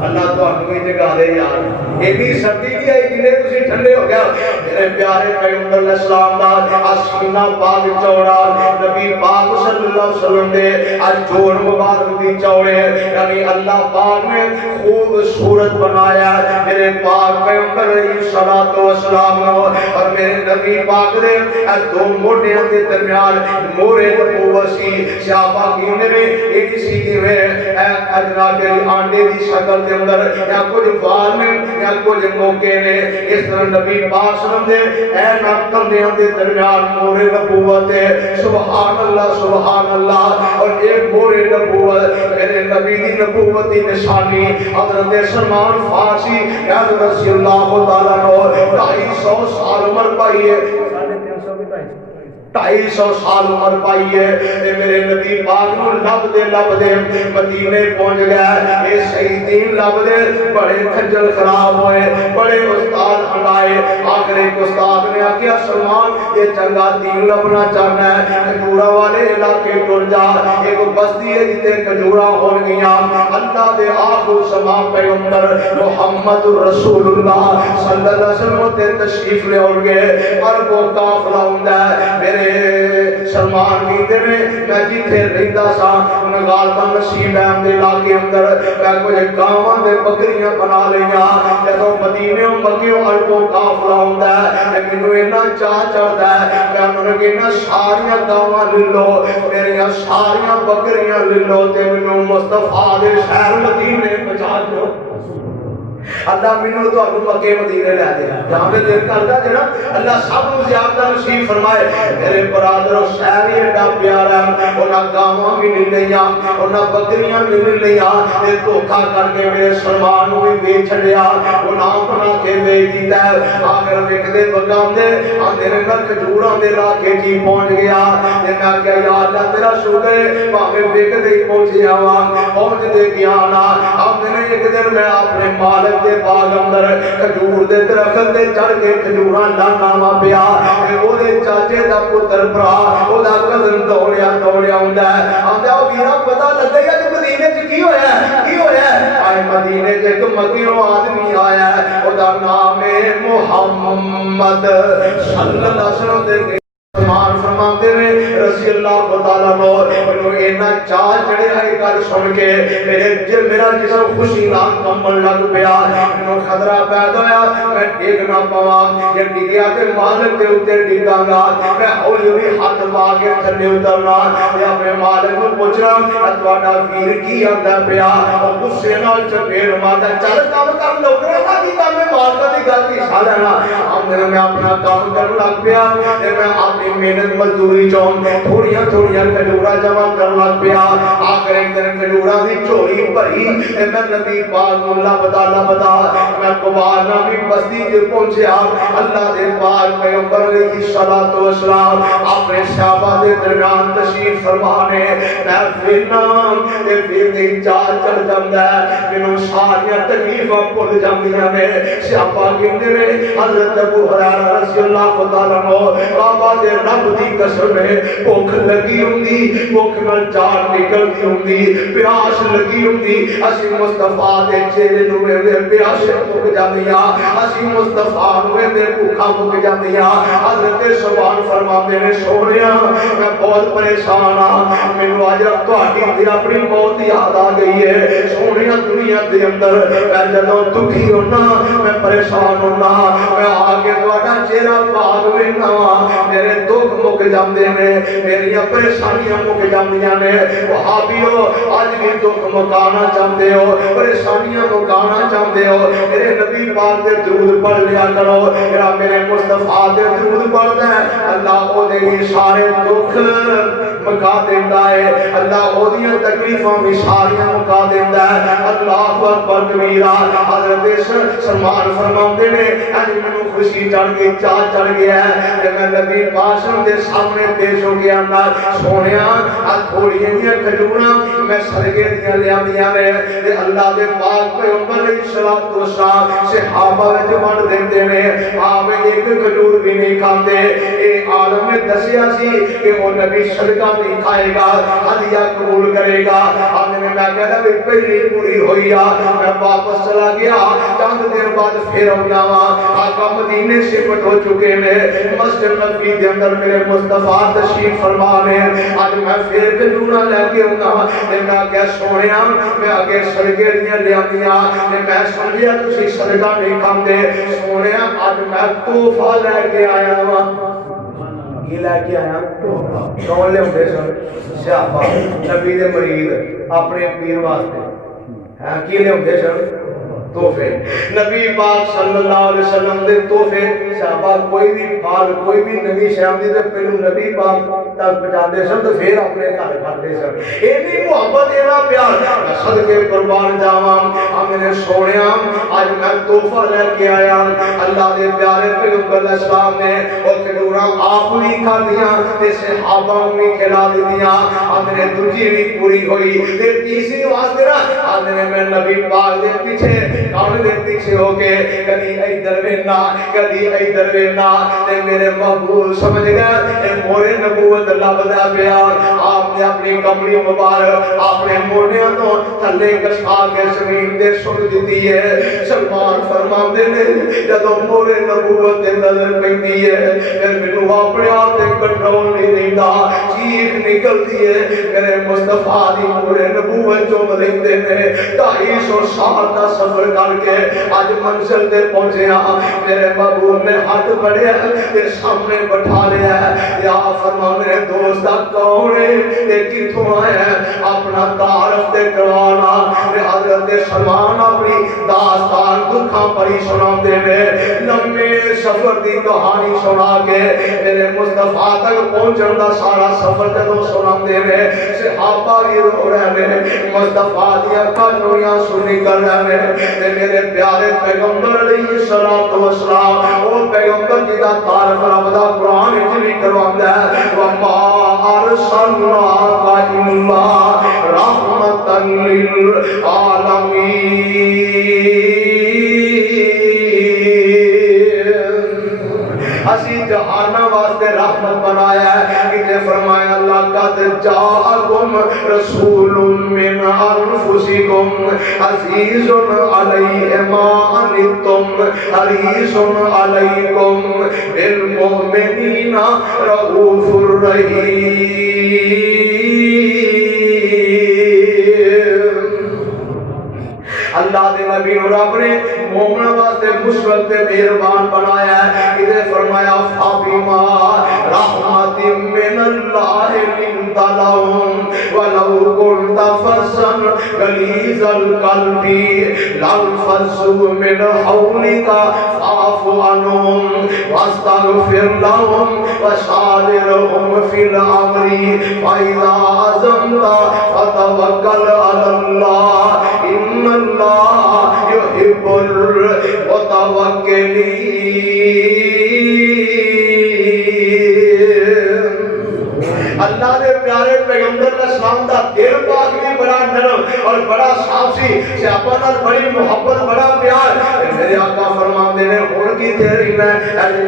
اللہ تو ہمیں جگہ دے یار ایڈی سردی بھی آئی جنہیں تسی ٹھنڈے ہو گیا میرے پیارے پیغمبر علیہ السلام دا اسینہ پاک چوڑا نبی پاک صلی اللہ علیہ وسلم دے آج جوڑ مبارک دی چوڑے یعنی اللہ پاک نے خوبصورت بنایا میرے پاک پیغمبر علیہ الصلوۃ والسلام اور میرے نبی پاک دے دو موڑیاں دے درمیان مورے نبوت سی صحابہ کیندے نے ایک سی میں اجرا کے آنڈے دی شکل دے اندر یا کچھ وال میں یا کچھ موقع نے اس طرح نبی پاک صلی اللہ علیہ وسلم دے اے ناکندیاں دے درمیان مورے نبوت ہے سبحان اللہ اور ایک مورے نبوت میرے نبی دی نبوت دی نشانی حضرت سلمان فارسی حضرت رضی اللہ تعالیٰ عنہ 250 سال عمر پائی ہے 250 سال عمر پائی ہے میرے نبی پاک نو لب دے مدینے پہنچ گیا اے شہیدین لب دے بڑے کھجل خراب ہوئے بڑے استاد ہٹائے آخر ایک استاد نے آکیا سلمان یہ چنگا دین لبنا چاہنا ہے کھجورا والے علاقے ٹر جا ایک بستی ہے جتے کھجورا ہو گیا اللہ دے آخر سما پیغمبر محمد رسول اللہ صلی اللہ علیہ وسلم تے تشریف لے اڑ گئے اور وہ قافلہ ہوندا ہے میرے سلمان کہتے ہیں میں جتھے رہندا سا غالباً نصیب ہے دے علاقے اندر میں کچھ گاواں دے بکریاں بنا لیاں جدوں مدینے مکیوں اربوں قافلہ ہوندا ہے مینوں اینا چاہ چڑھدا ہے میں انہاں نوں کہنا ساریاں گاواں لے لو میریاں ساریاں بکریاں لے لو تے مینوں مصطفیٰ دے شہر مدینے پہنچا دو اللہ منو تو اپنے مکے مدینے لے دے جہاں میں دل کرتا ہے نا اللہ سب کو زیادہ نصیب فرمائے میرے برادر و شہری ایڈا پیارا انہاں گاواں بھی نہیں لیاں انہاں بکریاں بھی نہیں لیاں یہ دھوکھا کر کے میرے سلمان کو بھی بیچ لیا انہاں بنا کے بیچ دیتا ہے آخر ویکھدے بگاندے آندے نے میں کھجوراں دے علاقے جی پہنچ گیا تے میں کہیا یا اللہ تیرا شکر ہے بھاویں ویکھدے ہی پہنچیا وا پہنچ دے گیا نا آندے نے ایک دن میں اپنے مالک دے باغ اندر کھجور دے درخت تے چڑھ کے کھجوراں لانا وا پیا تے او دے چاچے دا پتر بھرا او دا کزن دوڑیا ہوندا ہے آندا او ویرا پتہ لگا یا کہ مدینے وچ کی ہویا ہے آئے مدینے وچ ایک مکیوں آدمی آیا ہے او دا نام ہے محمد صلی اللہ علیہ وسلم فرمان فرماتے ہیں رضی اللہ تعالیٰ عنہ انہوں اینا چاہ چڑھے آئے گل سن کے میرا جسم خوشی نام کمل لگ پیا انہوں خطرہ پیدا ہویا میں ڈگ نہ پاواں یہ ڈگیا تے مالک دے اوتے ڈگاں گا میں ہولی ہولی ہاتھ پا کے تھلے اترنا یا اپنے مالک کو پوچھنا تہاڈا ویر کی آندا پیا او غصے نال چپیڑ ماردا چل کم کر لوکرا کی کام ہے مبارکہ دی گل کی حال ہے نا آمدے میں اپنا کام کرن لگ پیا تے میں اپنی محنت مزدوری چوں تھوڑیاں تھوڑیاں کھجوراں جمع کرن لگ پیا آخر ایک دن کھجوراں دی جھولی بھری تے میں نبی پاک نوں لبدا میں قباء نامی بستی تے پہنچیا اللہ دے پاک پیغمبر علیہ الصلوۃ والسلام اپنے صحابہ دے درمیان تشریف فرما نے میں پھر نام تے پھر دی چال چل جاندا ہے مینوں ساریاں تکلیفاں بھول جاندیاں نے صحابہ کہندے نے حضرت ابو ہریرہ رضی اللہ تعالی عنہ بابا دے رب دی قسم ہے بھوک لگی ہوندی بھوک نال جان نکلدی ہوندی پیاس لگی ہوندی اسی مصطفیٰ دے چہرے نوں ویکھ پیاس مک جاندیاں اسی مصطفیٰ نوں ویکھ بھوکا مک جاندیاں حضرت سبحان فرماندے نے سونیا میں بہت پریشان ہاں مینوں اج تہاڈی تے اپنی موت یاد آ گئی ہے سونیا دنیا دے اندر میں جدوں دکھی ہونا میں پریشان ہونا میں آ کے تہاڈا چہرہ پاک ویکھنا میرے دکھ مک جاندے نے میری پریشانیاں مک جاندیاں نے وہابیو اج بھی دکھ مکانا چاہتے ہو پریشانیاں مکانا چاہتے ہو میرے نبی پاک دے درود پڑھ لیا کرو جڑا میرے مصطفیٰ دے درود پڑھدا ہے اللہ او دے بھی سارے دکھ مکا دیندا ہے اللہ او دیاں تکلیفاں بھی ساریاں مکا دیندا ہے اللہ اکبر کبیرہ حضرت سلمان فرماندے نے اج مینوں خوشی چڑھ گئی چاہ چڑھ گیا ہے کہ میں نبی پاک دے سامنے پیش ہو گیا نا سونیا ا تھوڑیاں جیاں کھجوراں میں صدقے دیاں لیاندیاں نے تے اللہ دے پاک پیغمبر علیہ الصلوۃ والسلام صحابہ وچ ونڈ دیندے نے آپ ایک کھجور بھی نہیں کھاندے اے عالم نے دسیا سی کہ وہ نبی صدقہ نہیں کھائے گا ہدیہ قبول کرے گا آپ نے میں کہا کہ پہلی پوری ہوئی میں واپس چلا گیا چند دن بعد پھر آنا وا آقا مدینے شفٹ ہو چکے ہیں مسجد نبوی کے اندر میرے مصطفیٰ تشریف فرما نے آج میں پھر کھجوراں لے کے آنا میں کیا سونیا میں اگے صدقے دیاں لیاندیاں میں سمجھیا تسی صدقہ نہیں کھاندے سونیا آج میں تحفہ لے کے آیا وا کی لے کے آیا کون لے ہوندے سن صحابہ نبی دے مرید اپنے پیر واسطے ہاں کی لے ہوندے سن تحفے نبی پاک صلی اللہ علیہ وسلم دے تحفے صحابہ کوئی بھی پھال کوئی بھی نبی شام دی تے پہلو نبی پاک تک پہنچاندے سن تے پھر اپنے گھر کھاندے سن اینی محبت اینا پیار صدقے قربان جاواں میرے سونیا اج میں تحفہ لے کے آیا اللہ دے پیارے پیغمبر علیہ السلام نے او کھجوراں آپ بھی کھادیاں تے صحابہ بھی کھلا دیاں میرے دوجی بھی پوری ہوئی تے تیسری واسطے نا میرے میں نبی پاک دے پیچھے کان دے پیچھے ہو کے کدی ادھر وینا کدی ادھر وینا تے میرے محبوب سمجھ گیا اے مورے نبوت لبدا پیا آپ نے اپنی کملی مبارک اپنے موڑیاں تو تھلے کشا کے زمین دے سٹ دتی ہے سلمان فرماندے نے جدوں مورے نبوت دے نظر پیندی ہے پھر مینوں اپنے آپ تے کنٹرول نہیں رہندا چیخ نکلدی ہے میرے مصطفیٰ دی مورے نبوت چوں لیندے نے 250 سال دا سفر کر کے آج منزل تے پہنچے ہاں میرے محبوب نے ہاتھ بڑھیا تے سامنے بٹھا لیا ہے یا فرما میرے دوست کون ہے تے کتھوں آیا ہے اپنا تعارف تے کروانا حضرت سلمان اپنی داستان دکھاں پری سناندے نے لمبے سفر دی کہانی سنا کے میرے مصطفیٰ تک پہنچن دا سارا سفر جدوں سناندے نے صحابہ بھی رو رہے نے مصطفیٰ دی اکھاں چوڑیاں سنی کر رہے نے میرے پیارے پیغمبر علیہ الصلوۃ والسلام او پیغمبر جی دا تعارف رب دا قرآن وچ بھی کرواوندا ہے وما ارسلناک الا رحمتا للعالمین اسی جہان واسطے رحمت بنایا ہے کہ فرمایا اللہ قد جاءکم رسول من انفسکم عزیز علیہ ما عنتم حریص علیکم بالمؤمنین رؤوف الرحیم اللہ دے نبی اور اپنے مومن واسطے مشفق تے مہربان بنایا ہے کہ فرمایا فبما رحمت من اللہ لنت لهم ولو كنت فزا غلیظ القلب لانفضوا من حولك فاعف عنهم واستغفر لهم وشاورهم في الامر فاذا عزمت فتوكل على الله ان الله يحب المتوکلین۔ اللہ نے پیارے پیغمبر علیہ السلام دا دل پاک بھی بڑا نرم اور بڑا صاف سی، صحابہ نال بڑی محبت بڑا پیار۔ میرے آقا فرماندے نے ہن کی تیری میں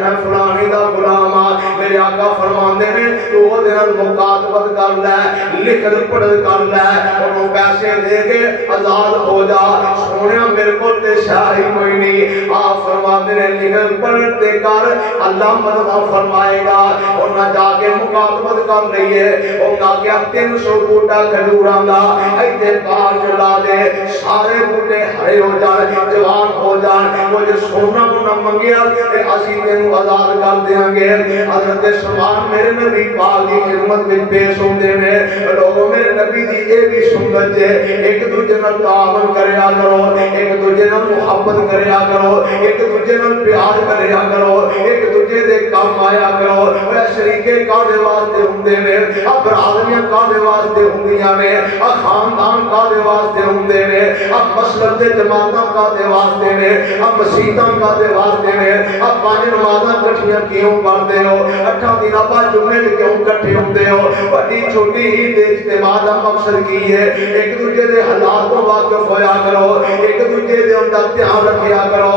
میں فلانی دا غلام ہاں، میرے آقا فرماندے نے تو او دے نال مکاتبت کر لے، لکھ پڑھ کر لے، اونوں پیسے دے کے آزاد ہو جا، سونیا میرے کول تے شاہی کوئی نہیں۔ آپ فرماندے نے لکھ پڑھ تے کر، اللہ مدد فرمائے گا۔ انہاں جا کے مکاتبت کر رہی ہے، انہاں کیا 300 بوٹا کھجوراں دا ایتھے باہر چلا دے، سارے بوٹے ہرے ہو جان، جوان ہو جان، مجھے سونا نہ منگیا تے اسی تینوں آزاد کر دیاں گے۔ حضرت سلمان میرے نبی پاک دی خدمت وچ پیش ہوندے نے، لوگوں میرے نبی دی اے بھی سنت ہے، ایک دوجے نال تعاون کریا کرو، ایک دوجے نال محبت کریا کرو، ایک دوجے نال پیار کریا کرو، ایک دوجے دے کام آیا کرو۔ اے شریکے کاہدے واسطے ہوندے نے، اب برادریاں کاہدے واسطے ہوندیاں نے، اب خاندان کاہدے واسطے ہوندے نے، اب مسلک دے جماعتاں کاہدے واسطے نے، اب مسیتاں کاہدے واسطے نے، اب 5 نمازاں کٹھیاں کیوں پڑھدے ہو، 8 دناں بعد جمعے کیوں کٹھے ہوندے ہو؟ بڑی چھوٹی عید اجتماع دا مقصد کی ہے؟ ایک دوجے دے حالات تو واقف ہویا کرو، ایک دوجے دے اندر دھیان رکھیا کرو۔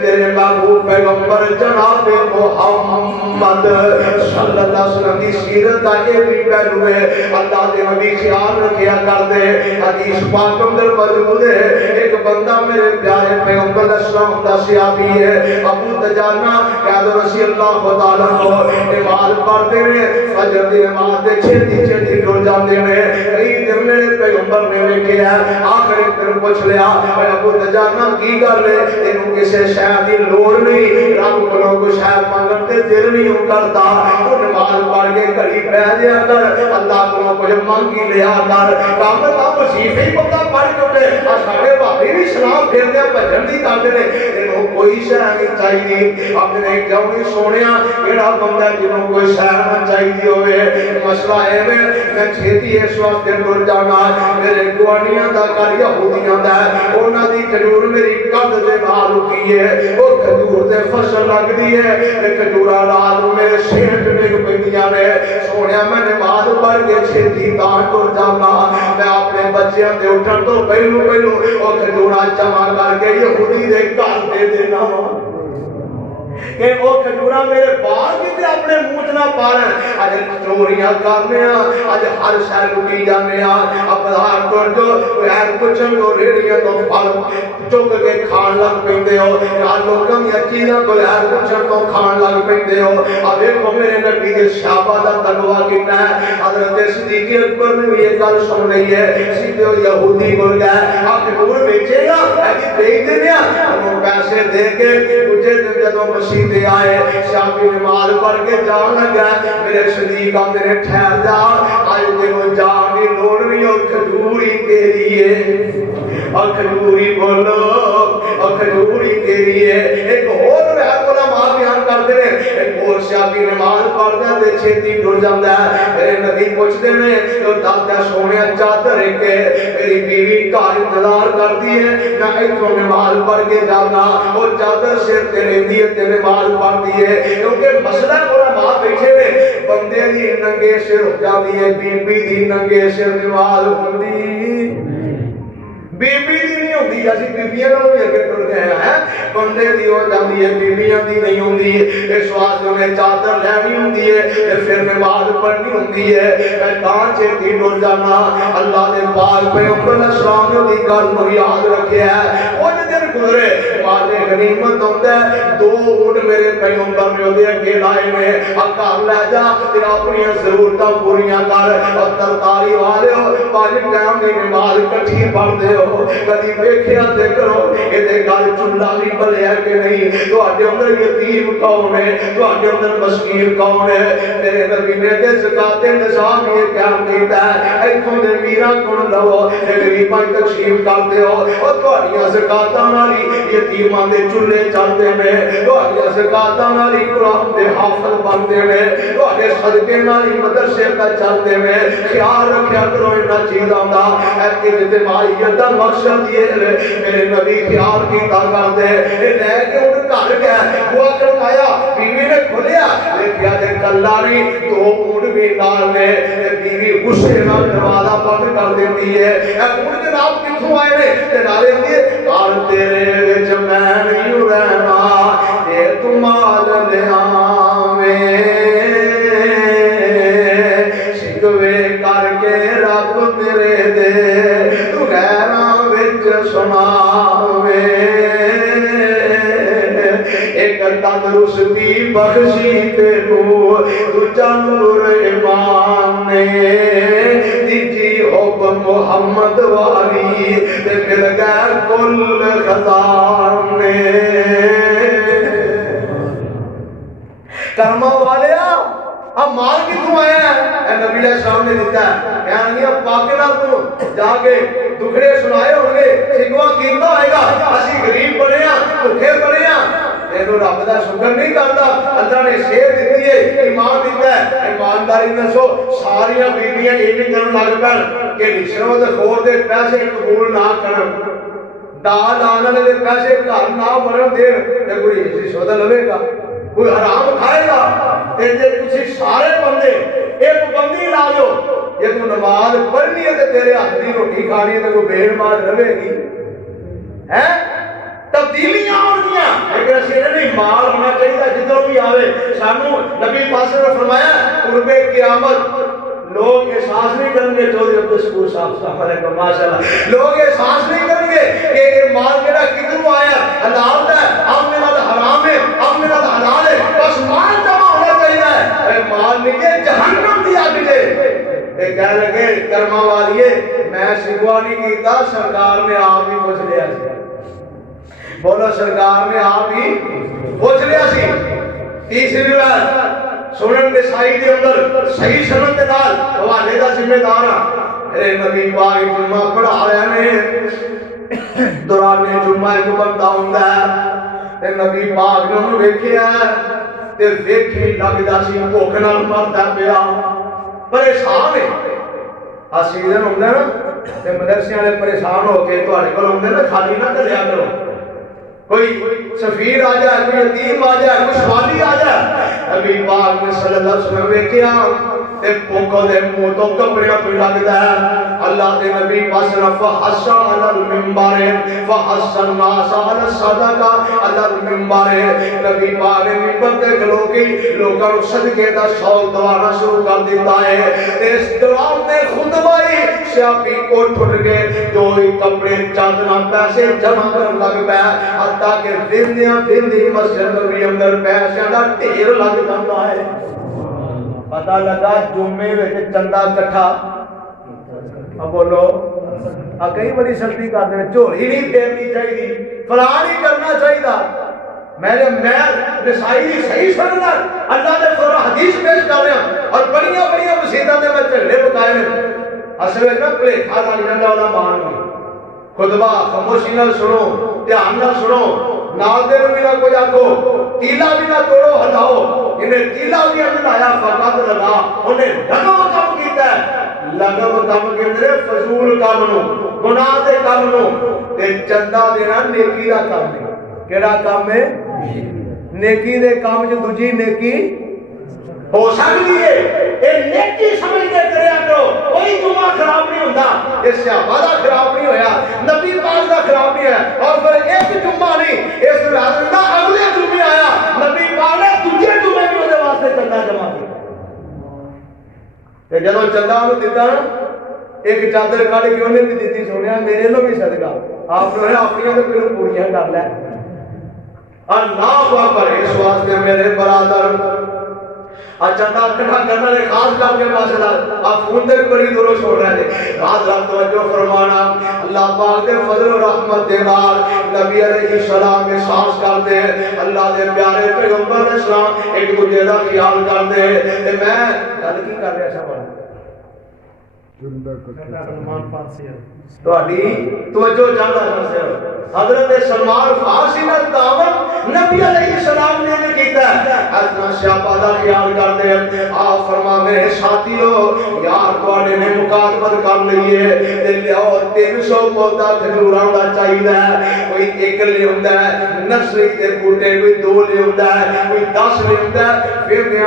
تیرے محبوب پیغمبر جناب محمد صلی اللہ علیہ وسلم کی سیرت کا یہ بھی پہلو ہے، اللہ دے نبی خیال رکھیا کر دے۔ حدیث پاک اندر موجود ہے، ایک بندہ میرے پیارے پیغمبر علیہ السلام دا صحابی ہے، ابو دجانہ قید رضی اللہ تعالیٰ عنہ، نماز پڑھتے ہیں، فجر دی نماز دے چھتی ٹر جاندے ہیں۔ کئی دن میرے پیغمبر نے ویکھیا، آخر ایک دن پوچھ لیا، اے ابو دجانہ کی گل ہے؟ تینوں کسے شے دی لوڑ نہیں، رب کولوں کوئی شے منگن تے دل نہیں کرتا، تو نماز پڑھ کے گھڑی پہ دیا کر، اللہ کولوں کچھ منگی لیا کر۔ کام وظیفے ہی پتہ پڑھ کے سارے بھابی بھی سلام پھیرتے بھجن دی کرتے ہیں، تینوں کوئی شے نہیں چاہیے۔ اپنے کیوں نہیں سونیا کیڑا بندہ جنوں کوئی شے نہ چاہیے ہوئے؟ مسئلہ ہے میں چھیتی اس وقت ٹر جانا، میرے گوانیاں دا کر یہودیاں دا ہے، انہاں دی کھجور میری قد دے نال رکی ہے، وہ کھجور دے فصل لگ دی ہے، کھجورا رات میرے سیٹ ڈگ پیندیاں نے۔ سونیا میں نماز پڑھ کے چھیتی تاں ٹر جانا، میں اپنے بچیاں دے اٹھن تو پہلو وہ کھجورا جمع کر کے یہودی دے گھر دے دینا کہ وہ کھجورا میرے بال بھی تے اپنے منہ نہ پارن۔ اج چوریاں کرنے ہاں، اج ہر شے لٹی جانے ہاں، اپنا ٹر جو غیر پچھن کو ریڑیاں تو پھل چک کے کھان لگ پیندے ہو، یا لوکاں دی چیزاں کو غیر پچھن تو کھان لگ پیندے ہو۔ اب دیکھو میرے نبی دے صحابہ دا تقویٰ کتنا ہے۔ حضرت صدیق اکبر نے یہ گل سن لئی ہے، سیدھے یہودی بول گئے آپ کھجور بیچے گا ایسی بیچ دینے انہوں پیسے دے کے تجھے جدوں مسیح دے آئے، شامی نماز پڑھ کے جان لگا، میرے صدیق آتے نے ٹھہر جا، آج تینوں جان کی لوڑ نہیں ہو، کھجوری کے لیے اور کھجوری بولو اور کھجوری کے لیے۔ ایک اور روایت کو ماں بیان کرتے ہیں، ایک اور شامی نماز پڑھتا تے چھیتی ٹر جاندا ہے۔ میرے نبی پوچھتے ہیں تو دسدا سونے چادر کے میری بیوی گھر انتظار کرتی ہے، میں اتوں نماز پڑھ کے جانا، وہ چادر سر تے رہندی ہے تے نماز پڑھتی ہے، کیونکہ مسئلہ پورا ماں بیٹھے نے، بندے دی ننگے سر ہو جاتی ہے، بیوی دی ننگے سر نماز ہوندی بیوی دی نہیں ہوندی، اسی بیویاں نال بھی اگے ٹر گئے ہیں، بندے دی ہو جاتی ہے بیویاں دی نہیں ہوندی۔ اس واسطے انہیں چادر لینی ہوندی ہے تے پھر نماز پڑھنی ہوندی ہے۔ میں کہاں چھیتی ٹر جانا، اللہ دے پاک پیغمبر علیہ السلام نے دی گل نوں یاد رکھیا ہے۔ کچھ دن گزرے مالے غنیمت ہوتا ہے دو اونٹ میرے پیغمبر نے دے کے لائے نے گھر لے جا تے اپنی ضرورتاں پوریاں کر اور ترکاری والے ہو پانچ ٹائم دی نماز کٹھی پڑھدے ہو کدی ویکھیا تے کرو اے دے گل چولہا بھی بلیا کہ نہیں تواڈے اندر یتیم کون ہے تواڈے اندر مسکین کون ہے تیرے نبی نے تے زکات نظام یہ قائم کیتا ہے ایتھوں دے میرا کون لو غریباں تقسیم کردے ہو او تواڈیاں زکاتاں والی یتیماں دے چولہے چلدے نے تواڈیاں زکاتاں والی قرآن دے حافظ بنتے نے تواڈے صدقے والی مدرسے پہ چلتے نے خیال رکھیا کرو انہاں چیزاں دا اے اجتماعیت دا مقصد یہ ہے میرے نبی خیال کیتا کردے اے لے کے ان گھر گیا بوا کھڑکایا بیوی نے کھولیا دیکھیا تے کلا نہیں دو اونٹ بھی نال نے بیوی غصے نال دروازہ بند کر دیندی ہے اے اونٹ جناب کتھوں آئے نے تے نالے دی کار تیرے وچ میں نہیں رہنا تے تو مال لے آویں شکوے کر کے رب تیرے دے تو غیراں وچ سناویں ایک تندرستی بخشی تینوں دوجا نور ایمان نے تیجی حب محمد والی تے پھر گئے کل خزانے کرما والیا اب مال کتوں آیا ہے اے نبی علیہ السلام نے دیتا ہے کہاں گیا پاکے نال تو جا کے دکھڑے سنائے ہوں گے شکوا کیتا ہوئے گا اسی غریب بنے ہیں بھوکے بنے ہیں تینوں رب دا شکر نہیں کرتا اللہ نے صحت دیتی ہے ایمان دیتا ہے ایمانداری نسو ساریاں بیویاں یہ بھی کرن لگ پن کہ رشوت خور دے پیسے قبول نہ کرن دال آنے دے پیسے گھر نہ بنن دے تے کوئی رشوت لوے گا کوئی حرام کھائے گا تے جے تسی سارے بندے ایک بندی لا لو یہ تو نماز پڑھنی ہے تے تیرے ہاتھ دی روٹی کھانی ہے تے کوئی بے نماز رہے گی ہیں تبدیلیاں ہوندیاں لیکن اسی نہیں مال ہونا چاہیے جدھر بھی آوے سانو نبی پاک نے فرمایا قرب قیامت لوگ احساس نہیں کریں گے چودھری عبدالشکور صاحب السلام علیکم ماشاءاللہ لوگ احساس نہیں کریں گے کہ یہ مال جڑا کدھروں آیا حلال ہے اب میرا حرام ہے اب میرا حلال ہے بس مال جمع ہونا چاہیے اے مال نہیں ہے جہنم دی آگ دے اے کہہ لگے کرما والیے میں شکوا نہیں کیتا سرکار نے آپ ہی پوچھ لیا سی بولو سرکار نے آپ ہی پوچھ لیا سی تیسری بات سنن نسائی دے اندر صحیح سنن دے نال حوالے دا ذمہ دار ہاں میرے نبی پاک جمعہ پڑھا رہے نے دوران جمعہ ایک بندہ ہوندا ہے تے نبی پاک نے انہوں ویکھیا تے ویکھی لگدا سی بھوک نال مردا پیا پریشان ہے آ سیزن ہوندا نا تے مدرسے والے پریشان ہو کے تواڈے کول ہوندے نا خالی نہ کریا کرو کوئی سفیر آ جائے کوئی یتیم آ جائے کوئی سوالی آ جائے نبی پاک نے صلی اللہ علیہ وسلم ویکھیا تے پوکو دے منہ تو کپڑے پہ لگدا ہے اللہ دے نبی پاس فحشا علی المنبر فحسن الناس علی الصدقہ علی المنبر نبی پاک نے منبر تے کھلو کے لوکاں نوں صدقے دا شوق دوانا شروع کر دیتا ہے اس دوران میں خطبہ ہی صحابی اٹھ کے جو کپڑے چادراں پیسے جمع کرن لگ پیا حتیٰ کہ دندی مسجد نبوی اندر پیسے دا ڈھیر لگ جاندا ہے پتہ لگا جمعے وچ چندہ کٹھا اب بولو کئی بڑی سختی کرتے ہیں جھولی نہیں پھیرنی چاہیے فلاں نہیں کرنا چاہیے میں نسائی دی صحیح سننا اللہ نے سورہ حدیث پیش کر رہے ہیں اور بڑیاں مصیبتاں دے میں جھنڈے پکائے ہیں اصل وچ نہ بھلیکھا لگ جاندا اودا مان نہیں خطبہ خاموشی نال سنو دھیان نال سنو نال دے بھی نہ کوئی آکھو تیلا بھی نہ توڑو ہلاؤ انہیں تیلا بھی ہلایا فقط لگا انہیں لگو کام کیتا ہے لگو کام کیندے فضول کام نو گناہ دے کام نو تے چندہ دینا نیکی دا کام ہے کیڑا کام ہے نیکی دے کام جو دوجی نیکی ہو سکتی ہے اے نیکی سمجھ کے کریا کرو کوئی جمعہ خراب نہیں ہوتا اس سے وعدہ خراب نہیں ہویا نبی پاک دا خراب نہیں ہے اور پھر ایک جمعہ نہیں اس لحاظ نہ اگلے جمعے آیا نبی پاک نے دوسرے جمعے بھی دے واسطے چندہ جمع کیا تے جدوں چندہ انہوں دیتا ایک چادر کھڑ کے انہیں بھی دیتی سونیا میرے لو بھی صدقہ آپ نے اپنی تو پھر پوریاں کر لیں اللہ اکبر اس واسطے میرے برادر اچھا تاکہ کرنا ہے خاص کر کے ماشاءاللہ آپ فون تک بڑی دوروں چھوڑ رہے ہیں حضرت توجہ فرمانا اللہ پاک دے فضل و رحمت دے نال نبی علیہ السلام کے سانس کرتے ہیں اللہ دے پیارے پیغمبر علیہ السلام ایک دوسرے دا خیال کرتے ہیں تے میں گل کی کر رہا سا توجہ جاندا ہے حضرت سلمان فارسی نے دعوت نبی علیہ السلام نے کیتا ہے اپنا شاپا دا خیال کرتے ہیں آپ فرما میرے ساتھیو یار تواڈے نے مکاتبت کر لئیے تے لیاؤ 300 پودا کھجوراں دا چاہیدا ہے کوئی ایک لیوندا ہے نرسری تے بوٹے کوئی 2 لیوندا ہے کوئی 10 لیوندا ہے پھر میں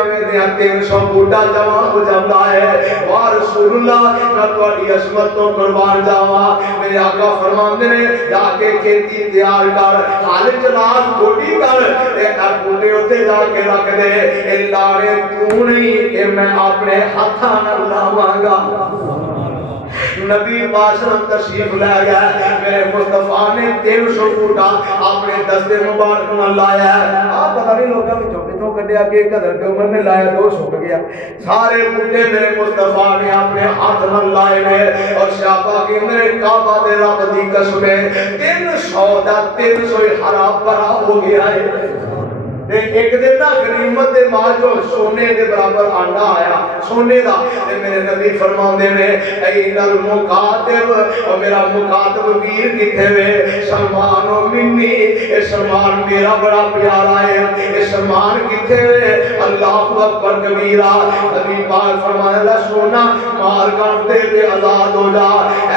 300 بوٹا جمع ہو جاتا ہے وا رسول اللہ میں تواڈی عظمت تو قربان جاواں میرے آقا فرماندے نے جا کے کھیتی تیار کر حال جلال گوڈی کر تے بوٹے اوتے جا کے رکھ دے اے لاڑے تو نہیں کہ میں اپنے ہاتھاں نال لاواں گا نبی پاسم تشریف لے گیا میرے مصطفیٰ نے 300 بوٹا اپنے دستے مبارک میں لایا ہے آپ پتہ نہیں لوگوں میں چوکے کڈیا کہ حضرت عمر نے لایا 2 سک گیا سارے بوٹے میرے مصطفیٰ نے اپنے ہاتھ میں لائے نے اور شاپا کی میرے کعبہ دے رب دی قسم 300 دا 300 ہرا بھرا ہو گیا ہے ایک دن نا غنیمت دے مال جو سونے دے برابر آنڈا آیا سونے دا تے میرے نبی فرماندے نے این المکاتب اور میرا مکاتب ویر کتے وے سلمان و منی اے سلمان میرا بڑا پیارا ہے اے سلمان کتے وے اللہ اکبر کبیرہ نبی پاک فرمانے لگا سونا مار کرتے تے آزاد ہو جا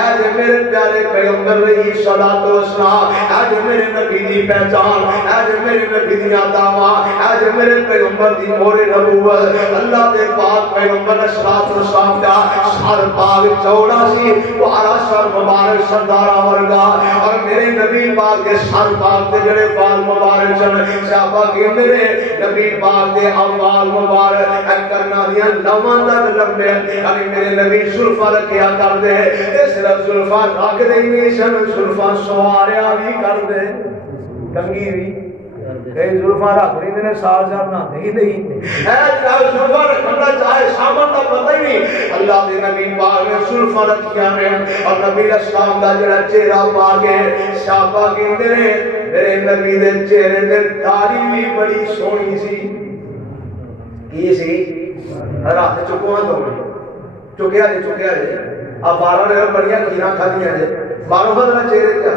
اے جو میرے پیارے پیغمبر علیہ الصلوۃ والسلام اے جو میرے نبی دی پہچان اے جو میرے نبی دی عطا آج میرے پیغمبر دی مور نبوت اللہ دے پاک پیغمبر صلوات و سلام دا سر پاک چوڑا سی پارا سر مبارک سردارا ورگا اور میرے نبی پاک کے سر پاک دے جڑے بال مبارک سن صحابہ کے میرے نبی پاک دے احوال مبارک کرنا دیا لواں تک لمبے یعنی میرے نبی زلفاں رکھیا کر دے تے صرف زلفاں رکھ دے نہیں سن زلفاں سواریا بھی کر دے کنگھی بھی کئی زلفاں رکھ رہی نے سال سال نہ نہیں نہیں اے چاہے زلفاں رکھنا چاہے سامان کا پتہ ہی نہیں اللہ دے نبی پاک نے زلفاں رکھیاں نے اور نبی اسلام دا جڑا چہرہ پاک ہے صحابہ کہندے نے میرے نبی دے چہرے تے داڑھی بھی بڑی سونی سی کی سی رات چکواں تو چکیا جے اب 12 نے بڑیاں کھیراں کھادیاں جے 12 بدلا چہرے تے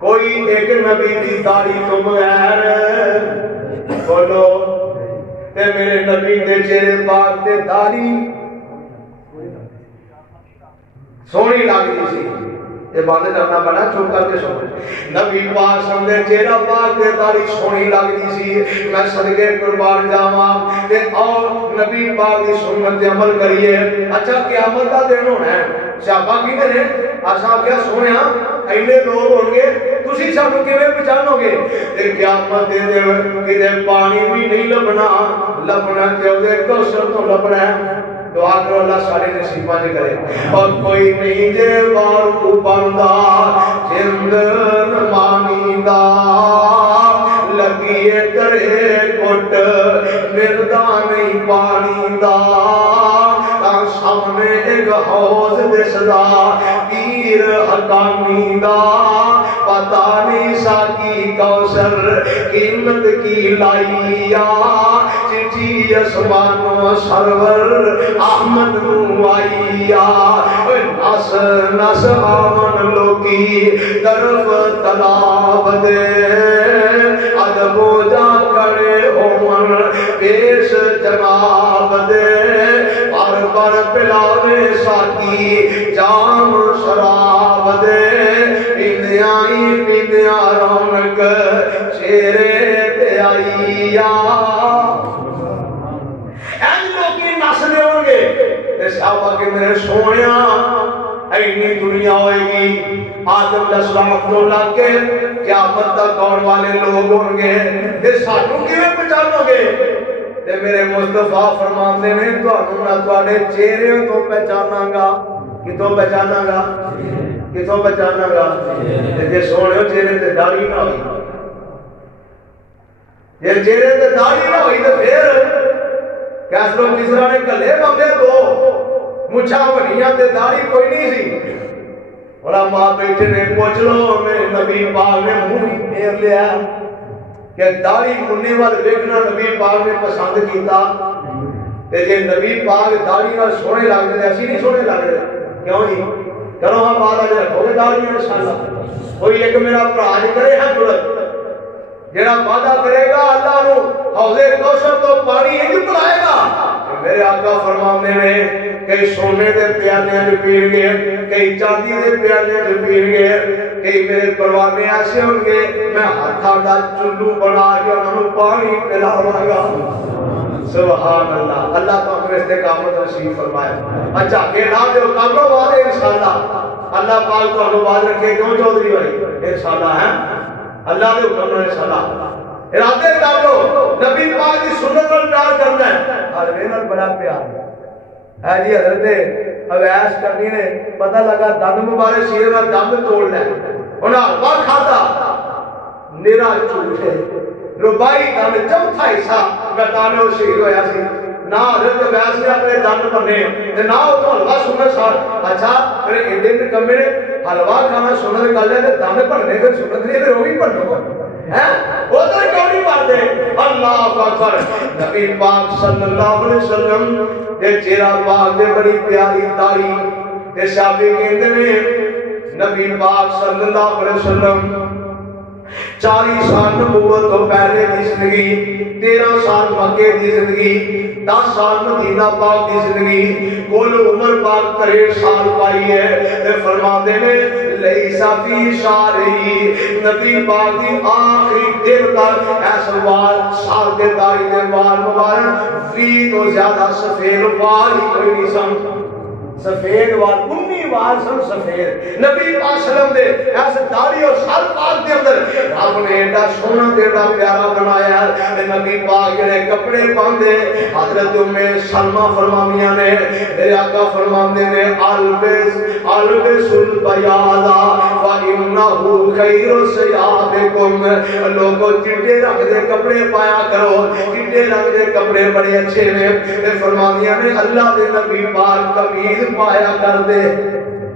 کوئی ایک نبی دی داڑھی تو بغیر بولو تے میرے نبی دے چہرے پاک تے داڑھی سونی لگدی سی یہ بات کرنا بڑا چپ کر کے سن نبی پاک سمجھے چہرہ پاک تے داڑھی سونی لگدی سی میں صدقے قربان جاواں تے اور نبی پاک دی سنت تے عمل کریے اچھا قیامت دا دن ہونا ہے صحابہ کی نے اساں کیا سنیا اینے لوگ ہون گے تسی سب کیویں پہچانو گے تے قیامت دے کدے پانی بھی نہیں لبنا تے او دے کوثر تو لبنا ہے دعا کرو اللہ سارے نصیباں دے کرے اور کوئی نہیں جے وار کو بندہ جند مانیدا لگیے کرے کٹ مردا نہیں پانی دا سامنے ایک حوض دسدا پیر حقانی دا پتہ نہیں ساکی کوثر قیمت کی لائیا چٹھی اسمانوں سرور احمد نو آئیا نس نس آمن لوکی طرف تلاب دے ادب و جا کرے اومن پیش جناب دے پر پلاوے ساکی جام شراب دے پیندیاں رونق چہرے تے آئیا این لوگی نسلے ہوں گے تے صحابہ کے میرے سونیا اینی دنیا ہوئے گی آدم السلام کو لگ کے قیامت تک آنے والے لوگ ہوں گے تے سانوں کیویں پہچانو گے تے میرے مصطفیٰ فرماندے نے تانوں نہ تواڈے چہرے تو پہچاناں گا کتوں پہچاناں گا کتوں بچانا گا جے سونے چہرے تے داڑھی نہ ہوئی جے چہرے تے داڑھی نہ ہوئی تو پھر کیسرو کسرا نے کلے بندے دو مچھا بنیاں تے داڑھی کوئی نہیں سی علماء بیٹھے نے پوچھ لو میرے نبی پاک نے منہ پھیر لیا کہ داڑھی مننے والے دیکھنا نبی پاک نے پسند کیتا تے جے نبی پاک داڑھی نال سونے لگ دے اسی نہیں سونے لگ دے کیوں جی کرو ہاں بعد اج رکھو گے داڑھی انشاءاللہ کوئی ایک میرا بھرا کرے ہے جڑت جڑا وعدہ کرے گا اللہ نو حوض کوثر تو پانی نہیں پلائے گا میرے آقا فرماندے نے کئی سونے دے پیالے وچ پین گے کئی چاندی دے پیالے وچ پین گے کئی میرے پروانے ایسے ہوں گے میں ہاتھاں دا چلو بنا کے انہاں نو پانی پلاواں گا سبحان اللہ اللہ تو ہمیں استقامت نصیب فرمائے اچھا کہ نہ جو کاموں والے انشاءاللہ اللہ پاک تو انو باز رکھے کیوں چودھری بھائی انشاءاللہ ہے اللہ کے حکم نے انشاءاللہ ارادے کر لو نبی پاک کی سنت پر پیار کرنا ہے اور میرے بڑا پیار ہے جی حضرت اویس کرنی نے پتہ لگا دند مبارک شیر میں دند توڑ لے انہاں حلوا کھاتا میرا جھوٹ ہے ربائی دند چوتھا حصہ گتانے اور شہید ہویا سی نہ حضرت اویس نے اپنے دند بننے نہ وہ تو حلوا سنت ساتھ اچھا پھر ایڈے نکمے نے حلوا کھانا سنت کر لیا دند بننے پھر سنت نہیں پھر وہ بھی بنو ادھر کیوں نہیں پڑھتے اللہ اکبر نبی پاک صلی اللہ علیہ وسلم دے چہرہ پاک دے بڑی پیاری داڑھی تے صحابی کہندے نے نبی پاک صلی اللہ علیہ وسلم 40 سال نبوت تو پہلے دی زندگی 13 سال مکے دی زندگی 10 سال مدینہ پاک دی زندگی کل عمر پاک 63 سال پائی ہے تے فرماتے نے لیسا فی شاری نبی پاک دی آخری دن تک ایسا وال سال کے داڑھی دے وال مبارک فی تو زیادہ سفید وال ہی کوئی نہیں سن سفید وال 19 وال سن سفید نبی پاک سلام دے ایسے داڑھی اور سر پاک دے اندر رب نے ایڈا سونا تے ایڈا پیارا بنایا ہے نبی پاک جڑے کپڑے پاندے حضرت ام سلمہ فرماندیاں نے میرے آقا فرماندے نے البس البیاض فانه خیر ثيابكم لوگو چٹے رنگ دے کپڑے پایا کرو چٹے رنگ دے کپڑے بڑے اچھے نے تے فرماندیاں نے اللہ دے نبی پاک قمیض پایا کر دے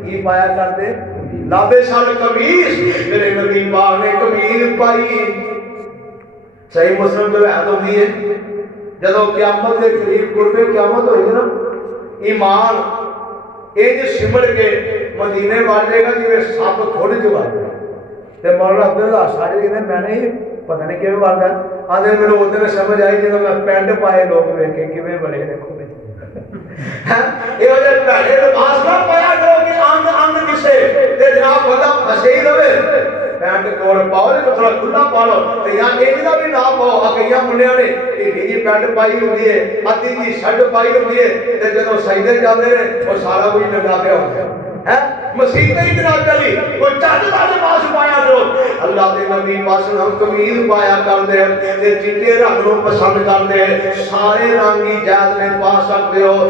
کی پایا کر دے لابے سال قمیض میرے نبی پاک نے قمیض پائی صحیح مسلم جو ہے تو ہے جدو قیامت کے قریب قرب قیامت ہوئی نا ایمان ایج سمڑ کے مدینے بڑھ جائے گا جی سپ کھوڑ جو بڑھ جائے تے مولانا عبداللہ ساڑھے کہتے میں نے پتہ نہیں کیوں بڑھ ہے آدھے میرے وہ دن سمجھ آئی جب میں پینٹ پائے لوگ ویکھے کیویں بنے دیکھو یہ وجہ پہلے لباس نہ پایا کرو کہ انگ انگ کسے تے جناب بندہ پھسے ہی رہے پینٹ کوڑ پاؤ تے تھوڑا کھلا پا لو تے یا ایج دا بھی نہ پاؤ اکیاں منڈیاں نے ڈھیلی پینٹ پائی ہوندی ہے ادھی جی شرٹ پائی ہوندی ہے تے جدوں سجدے جاندے نے وہ سارا کچھ لگا پیا ہوندا ہے مسیح تے اتنا چلی کوئی چاہتے دا لباس پایا کرو اللہ دے نبی پاس ہم قمیض پایا کرتے ہیں تے چٹے رنگ نو پسند کرتے ہیں سارے رنگ ہی جائز میں پا سکتے ہو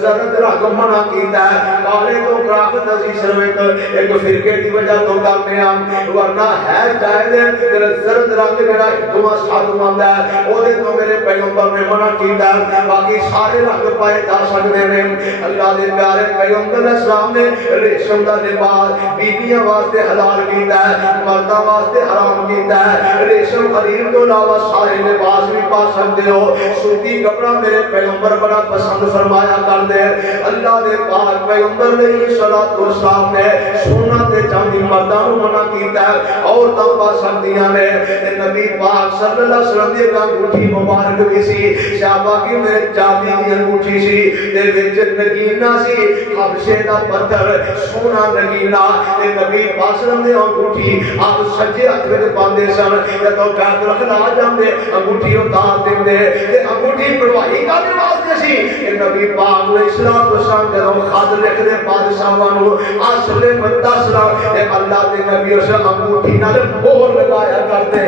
زرد رنگ منع کیتا ہے کالے تو کرافت اسی شروعت ایک فرقے دی وجہ تو کرنے ہیں ورنہ ہے جائز ہے زرد رنگ جڑا دعا ساتھ ماندا ہے او دے تو میرے پیغمبر نے منع کیتا ہے باقی سارے رنگ پائے جا سکتے ہیں اللہ دے پیارے پیغمبر اسلام نے ریشم دا لباس بیویاں واسطے حلال کیتا ہے مرداں واسطے حرام کیتا ہے ریشم حریر تو علاوہ سارے لباس بھی پا سکتے ہو سوتی کپڑا میرے پیغمبر بڑا پسند فرمایا کرتے ہیں اللہ دے پاک پیغمبر علیہ الصلوۃ والسلام نے سونا تے چاندی مرداں نوں منع کیتا ہے عورتاں پا سکدیاں نے نبی پاک صلی اللہ علیہ وسلم دی انگوٹھی مبارک بھی سی صحابہ کی میرے چاندی دی انگوٹھی سی تے وچ نگینہ سی حبشے دا پتھر سونا نگینا تے نبی پاسرم نے انگوٹھی آپ سجے ہاتھ وچ پاندے سن جدوں بیت رکھنا جاندے انگوٹھی اتار دیندے تے انگوٹھی پڑھوائی کرنے واسطے سی کہ نبی پاک علیہ الصلوۃ والسلام جدوں خط لکھدے بادشاہاں نوں اصل متصل تے اللہ دے نبی اس انگوٹھی نال مہر لگایا کرتے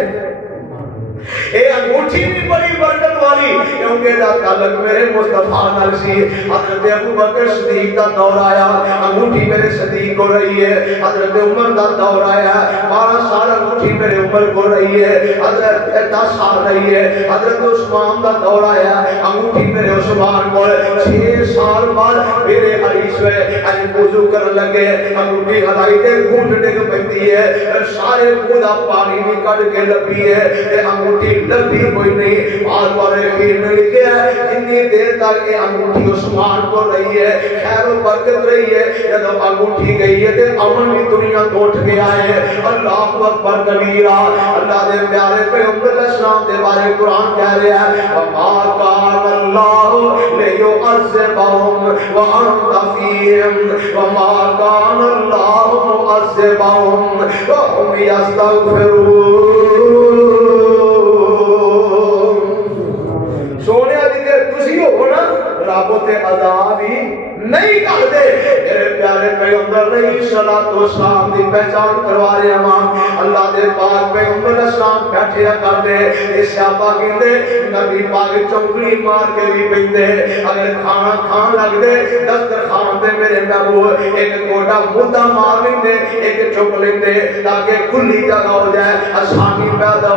اے انگوٹھی بھی بڑی برکت والی کیونکہ دا تعلق میرے مصطفیٰ نال سی. حضرت ابو بکر صدیق دا دور آیا, انگوٹھی میرے صدیق کو رہی ہے. حضرت عمر دا دور آیا, 12 سال انگوٹھی میرے عمر کو رہی ہے. حضرت 10 سال رہی ہے. حضرت عثمان دا دور آیا, انگوٹھی میرے عثمان کو. 6 سال بعد میرے عریش میں وضو کرن لگے, انگوٹھی ہلائی تے گھونٹ ڈگ پئی ہے, سارے منہ دا پانی بھی کڈ کے لبھی ہے, تے انگوٹھی لبھی کوئی نہیں. بعد والے خیر نے لکھا ہے جتنی دیر تک یہ انگوٹھی عثمان کو رہی ہے خیر و برکت رہی ہے, جب انگوٹھی گئی ہے تے امن بھی دنیا تو اٹھ گیا ہے. اللہ اکبر کبیرہ. اللہ دے پیارے پیغمبر علیہ السلام دے بارے قرآن کہہ رہا ہے وما کان اللہ لیعذبہم وانت فیہم وما کان اللہ معذبہم وہم یستغفرون. سونے دی تے تسی ہو نا رب تے عذاب ہی نہیں کرتے. میرے پیارے پیغمبر علیہ الصلوۃ والسلام دی پہچان کروا رہے ہیں. اللہ دے پاک پیغمبر علیہ السلام بیٹھیا کرتے, اے صحابہ کہندے نبی پاک چونکلی مار کے بھی پیندے, اگر کھانا کھان لگ دے دسترخوان تے میرے محبوب ایک گوٹا مدہ مار لیندے, ایک چک لیندے تاکہ کھلی جگہ ہو جائے, آسانی پیدا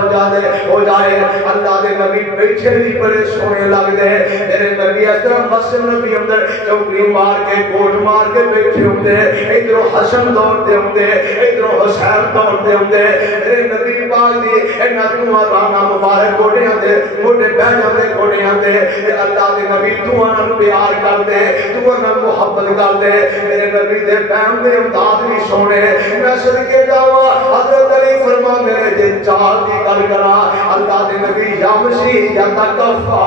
ہو جائے. اللہ دے نبی بیٹھے بھی بڑے سونے لگ دے. میرے نبی اس طرح مسجد نبی اندر چوکری مار کے کوٹ مار کے بیٹھے ہوندے, ادھروں حسن دوڑتے ہوندے, ادھروں حسین دوڑتے ہوندے. میرے نبی پاک دی انہاں دعا رانا مبارک کوٹیاں دے موٹے بہناں دے کوٹیاں دے اللہ دے نبی دعا نال پیار کردے, دعا نال محبت کردے. میرے نبی دے پیم دے امداد بھی سونے. میں صدقے جاواں حضرت علی فرما میرے جے چار دی گل کراں اللہ دے نبی یامشی یا تکفا,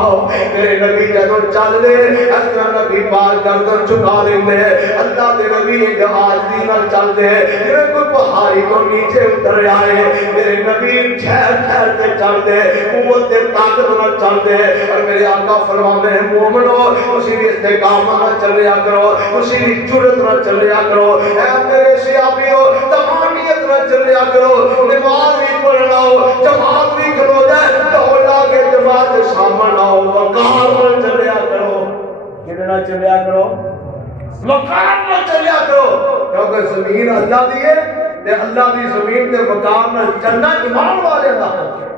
میرے نبی جدوں چل دے اس طرح نبی پاک گردن چکا لیندے. اللہ دے نبی جہاز دی نال چل دے جویں کوئی پہاڑی تو نیچے اتر آئے. میرے نبی ٹھہر ٹھہر کے چل دے, قوت تے طاقت نال چل دے. اور میرے آقا فرماندے ہیں مومنو تسی بھی استقامت نال چلیا کرو, تسی بھی جرأت نال چلیا کرو. اے میرے صحابیو تمانیت نال چلیا کرو, نماز بھی پڑھنا ہو جماعت بھی کھلو جائے دوڑ لا کے جماعت کے سامنے آؤ, وقار نال چلیا کرو. کتنا چلیا کرو, وقار نال چلیا کرو, کیونکہ زمین اللہ دی ہے تے اللہ دی زمین تے وقار نال چلنا ایمان والے دا حق ہے.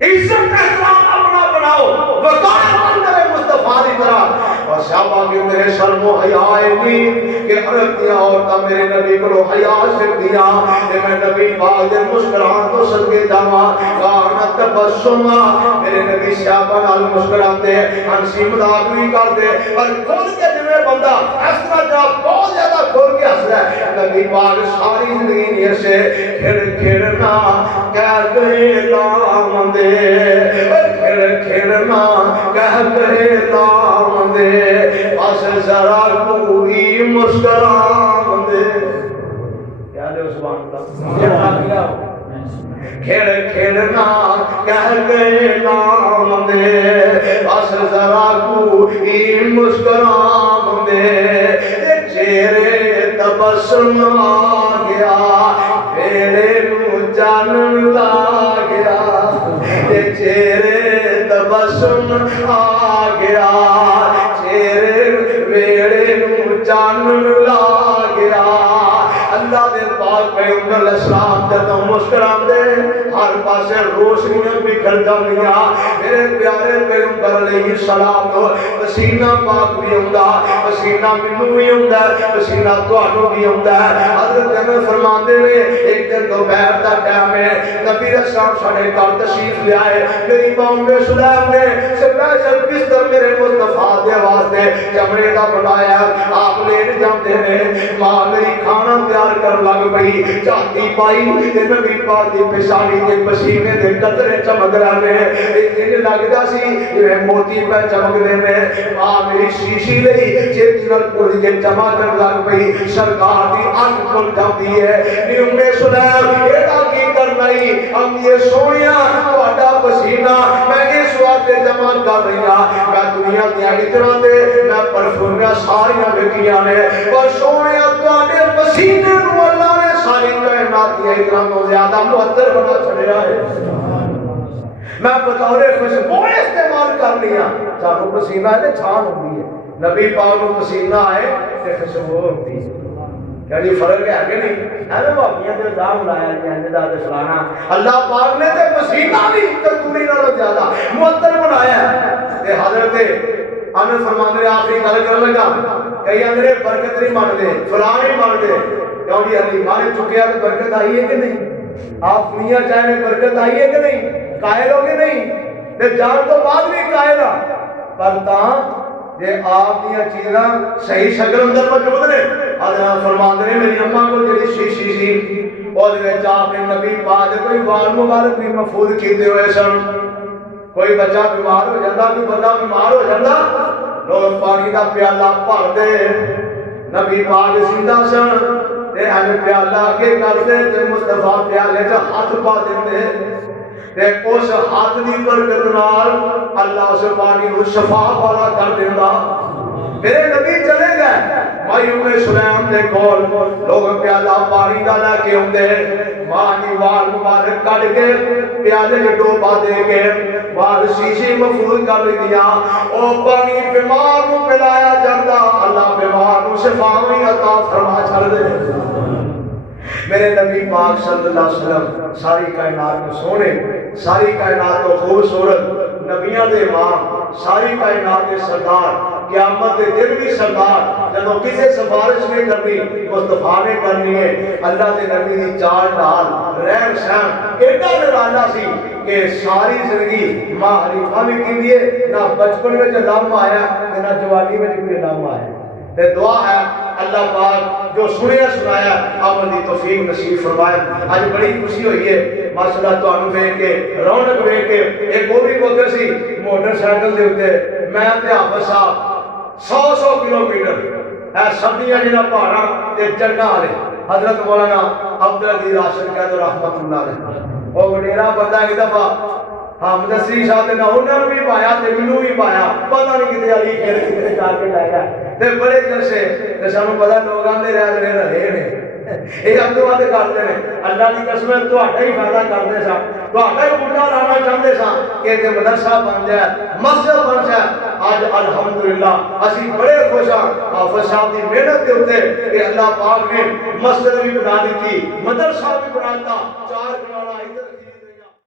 عزت احترام اپنا بناؤ وقار میرے مصطفیٰ دی طرح. اور صحابہ کے میرے شرم و حیا نہیں کہ عرب دیا عورتاں میرے نبی کو حیا سکھدیاں کہ میں نبی پاک دے مسکران تو صدقے جاواں. کان تبسم میرے نبی صحابہ نال مسکراتے, ہنسی مذاق بھی کرتے, اور کھل کے جویں بندہ اس طرح جب بہت زیادہ کھل کے ہنسدا ہے. نبی پاک ساری زندگی نہیں سے کھڑنا کہہ گئے لام دے, کھڑنا کہہ گئے لام دے, بس ذرا کوئی مسکران دے. یاد ہے سبحان اللہ. کھڑنا کہہ گئے نام دے, بس ذرا کوئی مسکران دے. چہرے تبسم آ گیا میرے نو جانن لا گیا, چہرے تبسم آ گیا چہرے میرے نو جانن لا گیا. اللہ دے پاک پیغمبر علیہ السلام جدوں مسکراندے ہر پاسے روشنیاں بکھر جاندیاں. میرے پیارے پیغمبر علیہ السلام تو پسینہ پاک بھی ہوندا, پسینہ مینوں بھی ہوندا, پسینہ تہاڈوں بھی ہوندا. حضرت عمر فرماندے نے ایک دن دوپہر دا ٹائم ہے, نبی اسلام ساڈے گھر تشریف لے آئے. میری ماں ام سلیم نے سپیشل بستر میرے مصطفیٰ دے واسطے چمڑے دا بنایا. آپ لیٹ جاندے نے, ماں میری کھانا تیار کر لگ پئی, چاتی پائی تے نبی پاک دی پیشانی تے پسینے دے قطرے چمک رہے نے. انج لگدا سی جویں موتی پہ چمکدے نے. ماں میری شیشی لئی چیتی نال پوری کے جمع کر لگ پئی. سرکار دی اکھ کھل جاندی ہے. نی ام سلیم ایڈا کی کرنا ہی ہم یہ سونیا تہاڈا پسینہ میں اس واسطے جمع کر رہی ہاں. میں دنیا دیاں اتنا تے میں پرفیومیاں ساریاں ویکھیاں نے, پر سونیا تہاڈے پسینے نو اللہ نے ساری کائنات دی اکرام تو زیادہ معطر بنا چھڑیا ہے. میں بطور خوشبو استعمال جانیاں سانو پسینہ ہے چھان ہوتی ہے نبی پاک نو پسینہ آئے تے خوشبو ہوتی ہے یعنی فرق ہے کہ نہیں ایویں بھابیاں تے الزام لایا جاندے دا تے فلانا اللہ پاک نے تے پسینہ بھی تندوری نالوں زیادہ معطر بنایا ہے تے حضرت انس فرماندے آخری گل کرن لگا کئی اندرے برکت نہیں مانتے فلاں نہیں مانتے کیوں جی حلیمہ نے چکیا تو برکت آئی ہے کہ نہیں آپ دنیا چاہے برکت آئی ہے کہ نہیں قائل ہو کہ نہیں تے جان تو بعد بھی قائل ہاں پر تاں یہ آپ دیا چیزاں صحیح شکل اندر موجود نے حضرت فرماندے نے میری اماں کو جڑی شیشی سی اور وچ آپ نے نبی پاک کوئی وال مبارک بھی محفوظ کیتے ہوئے سن کوئی بچہ بیمار ہو جاتا کوئی بندہ بیمار ہو جاتا لوگ پانی کا پیالہ بھر دے نبی پاک زندہ سن تے اج پیالہ کے کرتے تے مصطفیٰ پیالے چ ہاتھ پا دیندے تے اس ہاتھ دی برکت نال اللہ اس پانی کو شفا والا کر دیندا میرے نبی چلے گئے مائی ام سلیم دے کول لوگ پیالہ پانی دا لے کے اوندے ماں دی وال مبارک کڈ کے پیالے وچ ڈوبا دے کے وال شیشے محفوظ کر دیا او پانی بیمار نو پلایا جاندا اللہ بیمار نو شفا وی عطا فرما چھڑ دے میرے نبی پاک صلی اللہ علیہ وسلم ساری کائنات کو سونے ساری کائنات کو خوبصورت نبیوں دے امام ساری کائنات کے سردار قیامت کے دن بھی سردار جب کسی سفارش نہیں کرنی مصطفیٰ نے کرنی ہے اللہ کے نبی دی چال ڈال رہن سہن ایڈا نرالا سی کہ ساری زندگی ماں حلیمہ بھی کی دیے نہ بچپن میں لم آیا نہ جوانی میں کوئی لم آیا تے دعا ہے اللہ پاک جو سنیا سنایا عمل دی توفیق نصیب فرمائے آج بڑی خوشی ہوئی ہے ماشاءاللہ تانوں ویکھ کے رونق ویکھ کے ایک اور بھی وقت سی موٹر سائیکل دے اوتے میں تے حافظ صاحب 100 کلومیٹر اے سبزیاں جنہ پہاڑاں تے جنگاں والے حضرت مولانا عبدالعزیز راشد قائد رحمت اللہ علیہ او وڈیرا بندہ ایک دفعہ ہاں مدثری صاحب نے انہوں نے بھی پایا تے مینوں بھی پایا پتہ نہیں کتے علی پھر کتے جا کے لائے گا تے بڑے جلسے تے سانوں پتہ لوگ آندے رہے نے یہ اب تو بات کرتے ہیں اللہ کی قسم تہاڈا ہی فائدہ کرتے سا تہاڈا ہی بوٹا لانا چاہتے سا کہ تے مدرسہ بن جائے مسجد بن جائے آج الحمدللہ اسی بڑے خوش ہاں حافظ صاحب کی محنت کے اوتے کہ اللہ پاک نے مسجد بھی بنا دی مدرسہ بھی بنا دیتا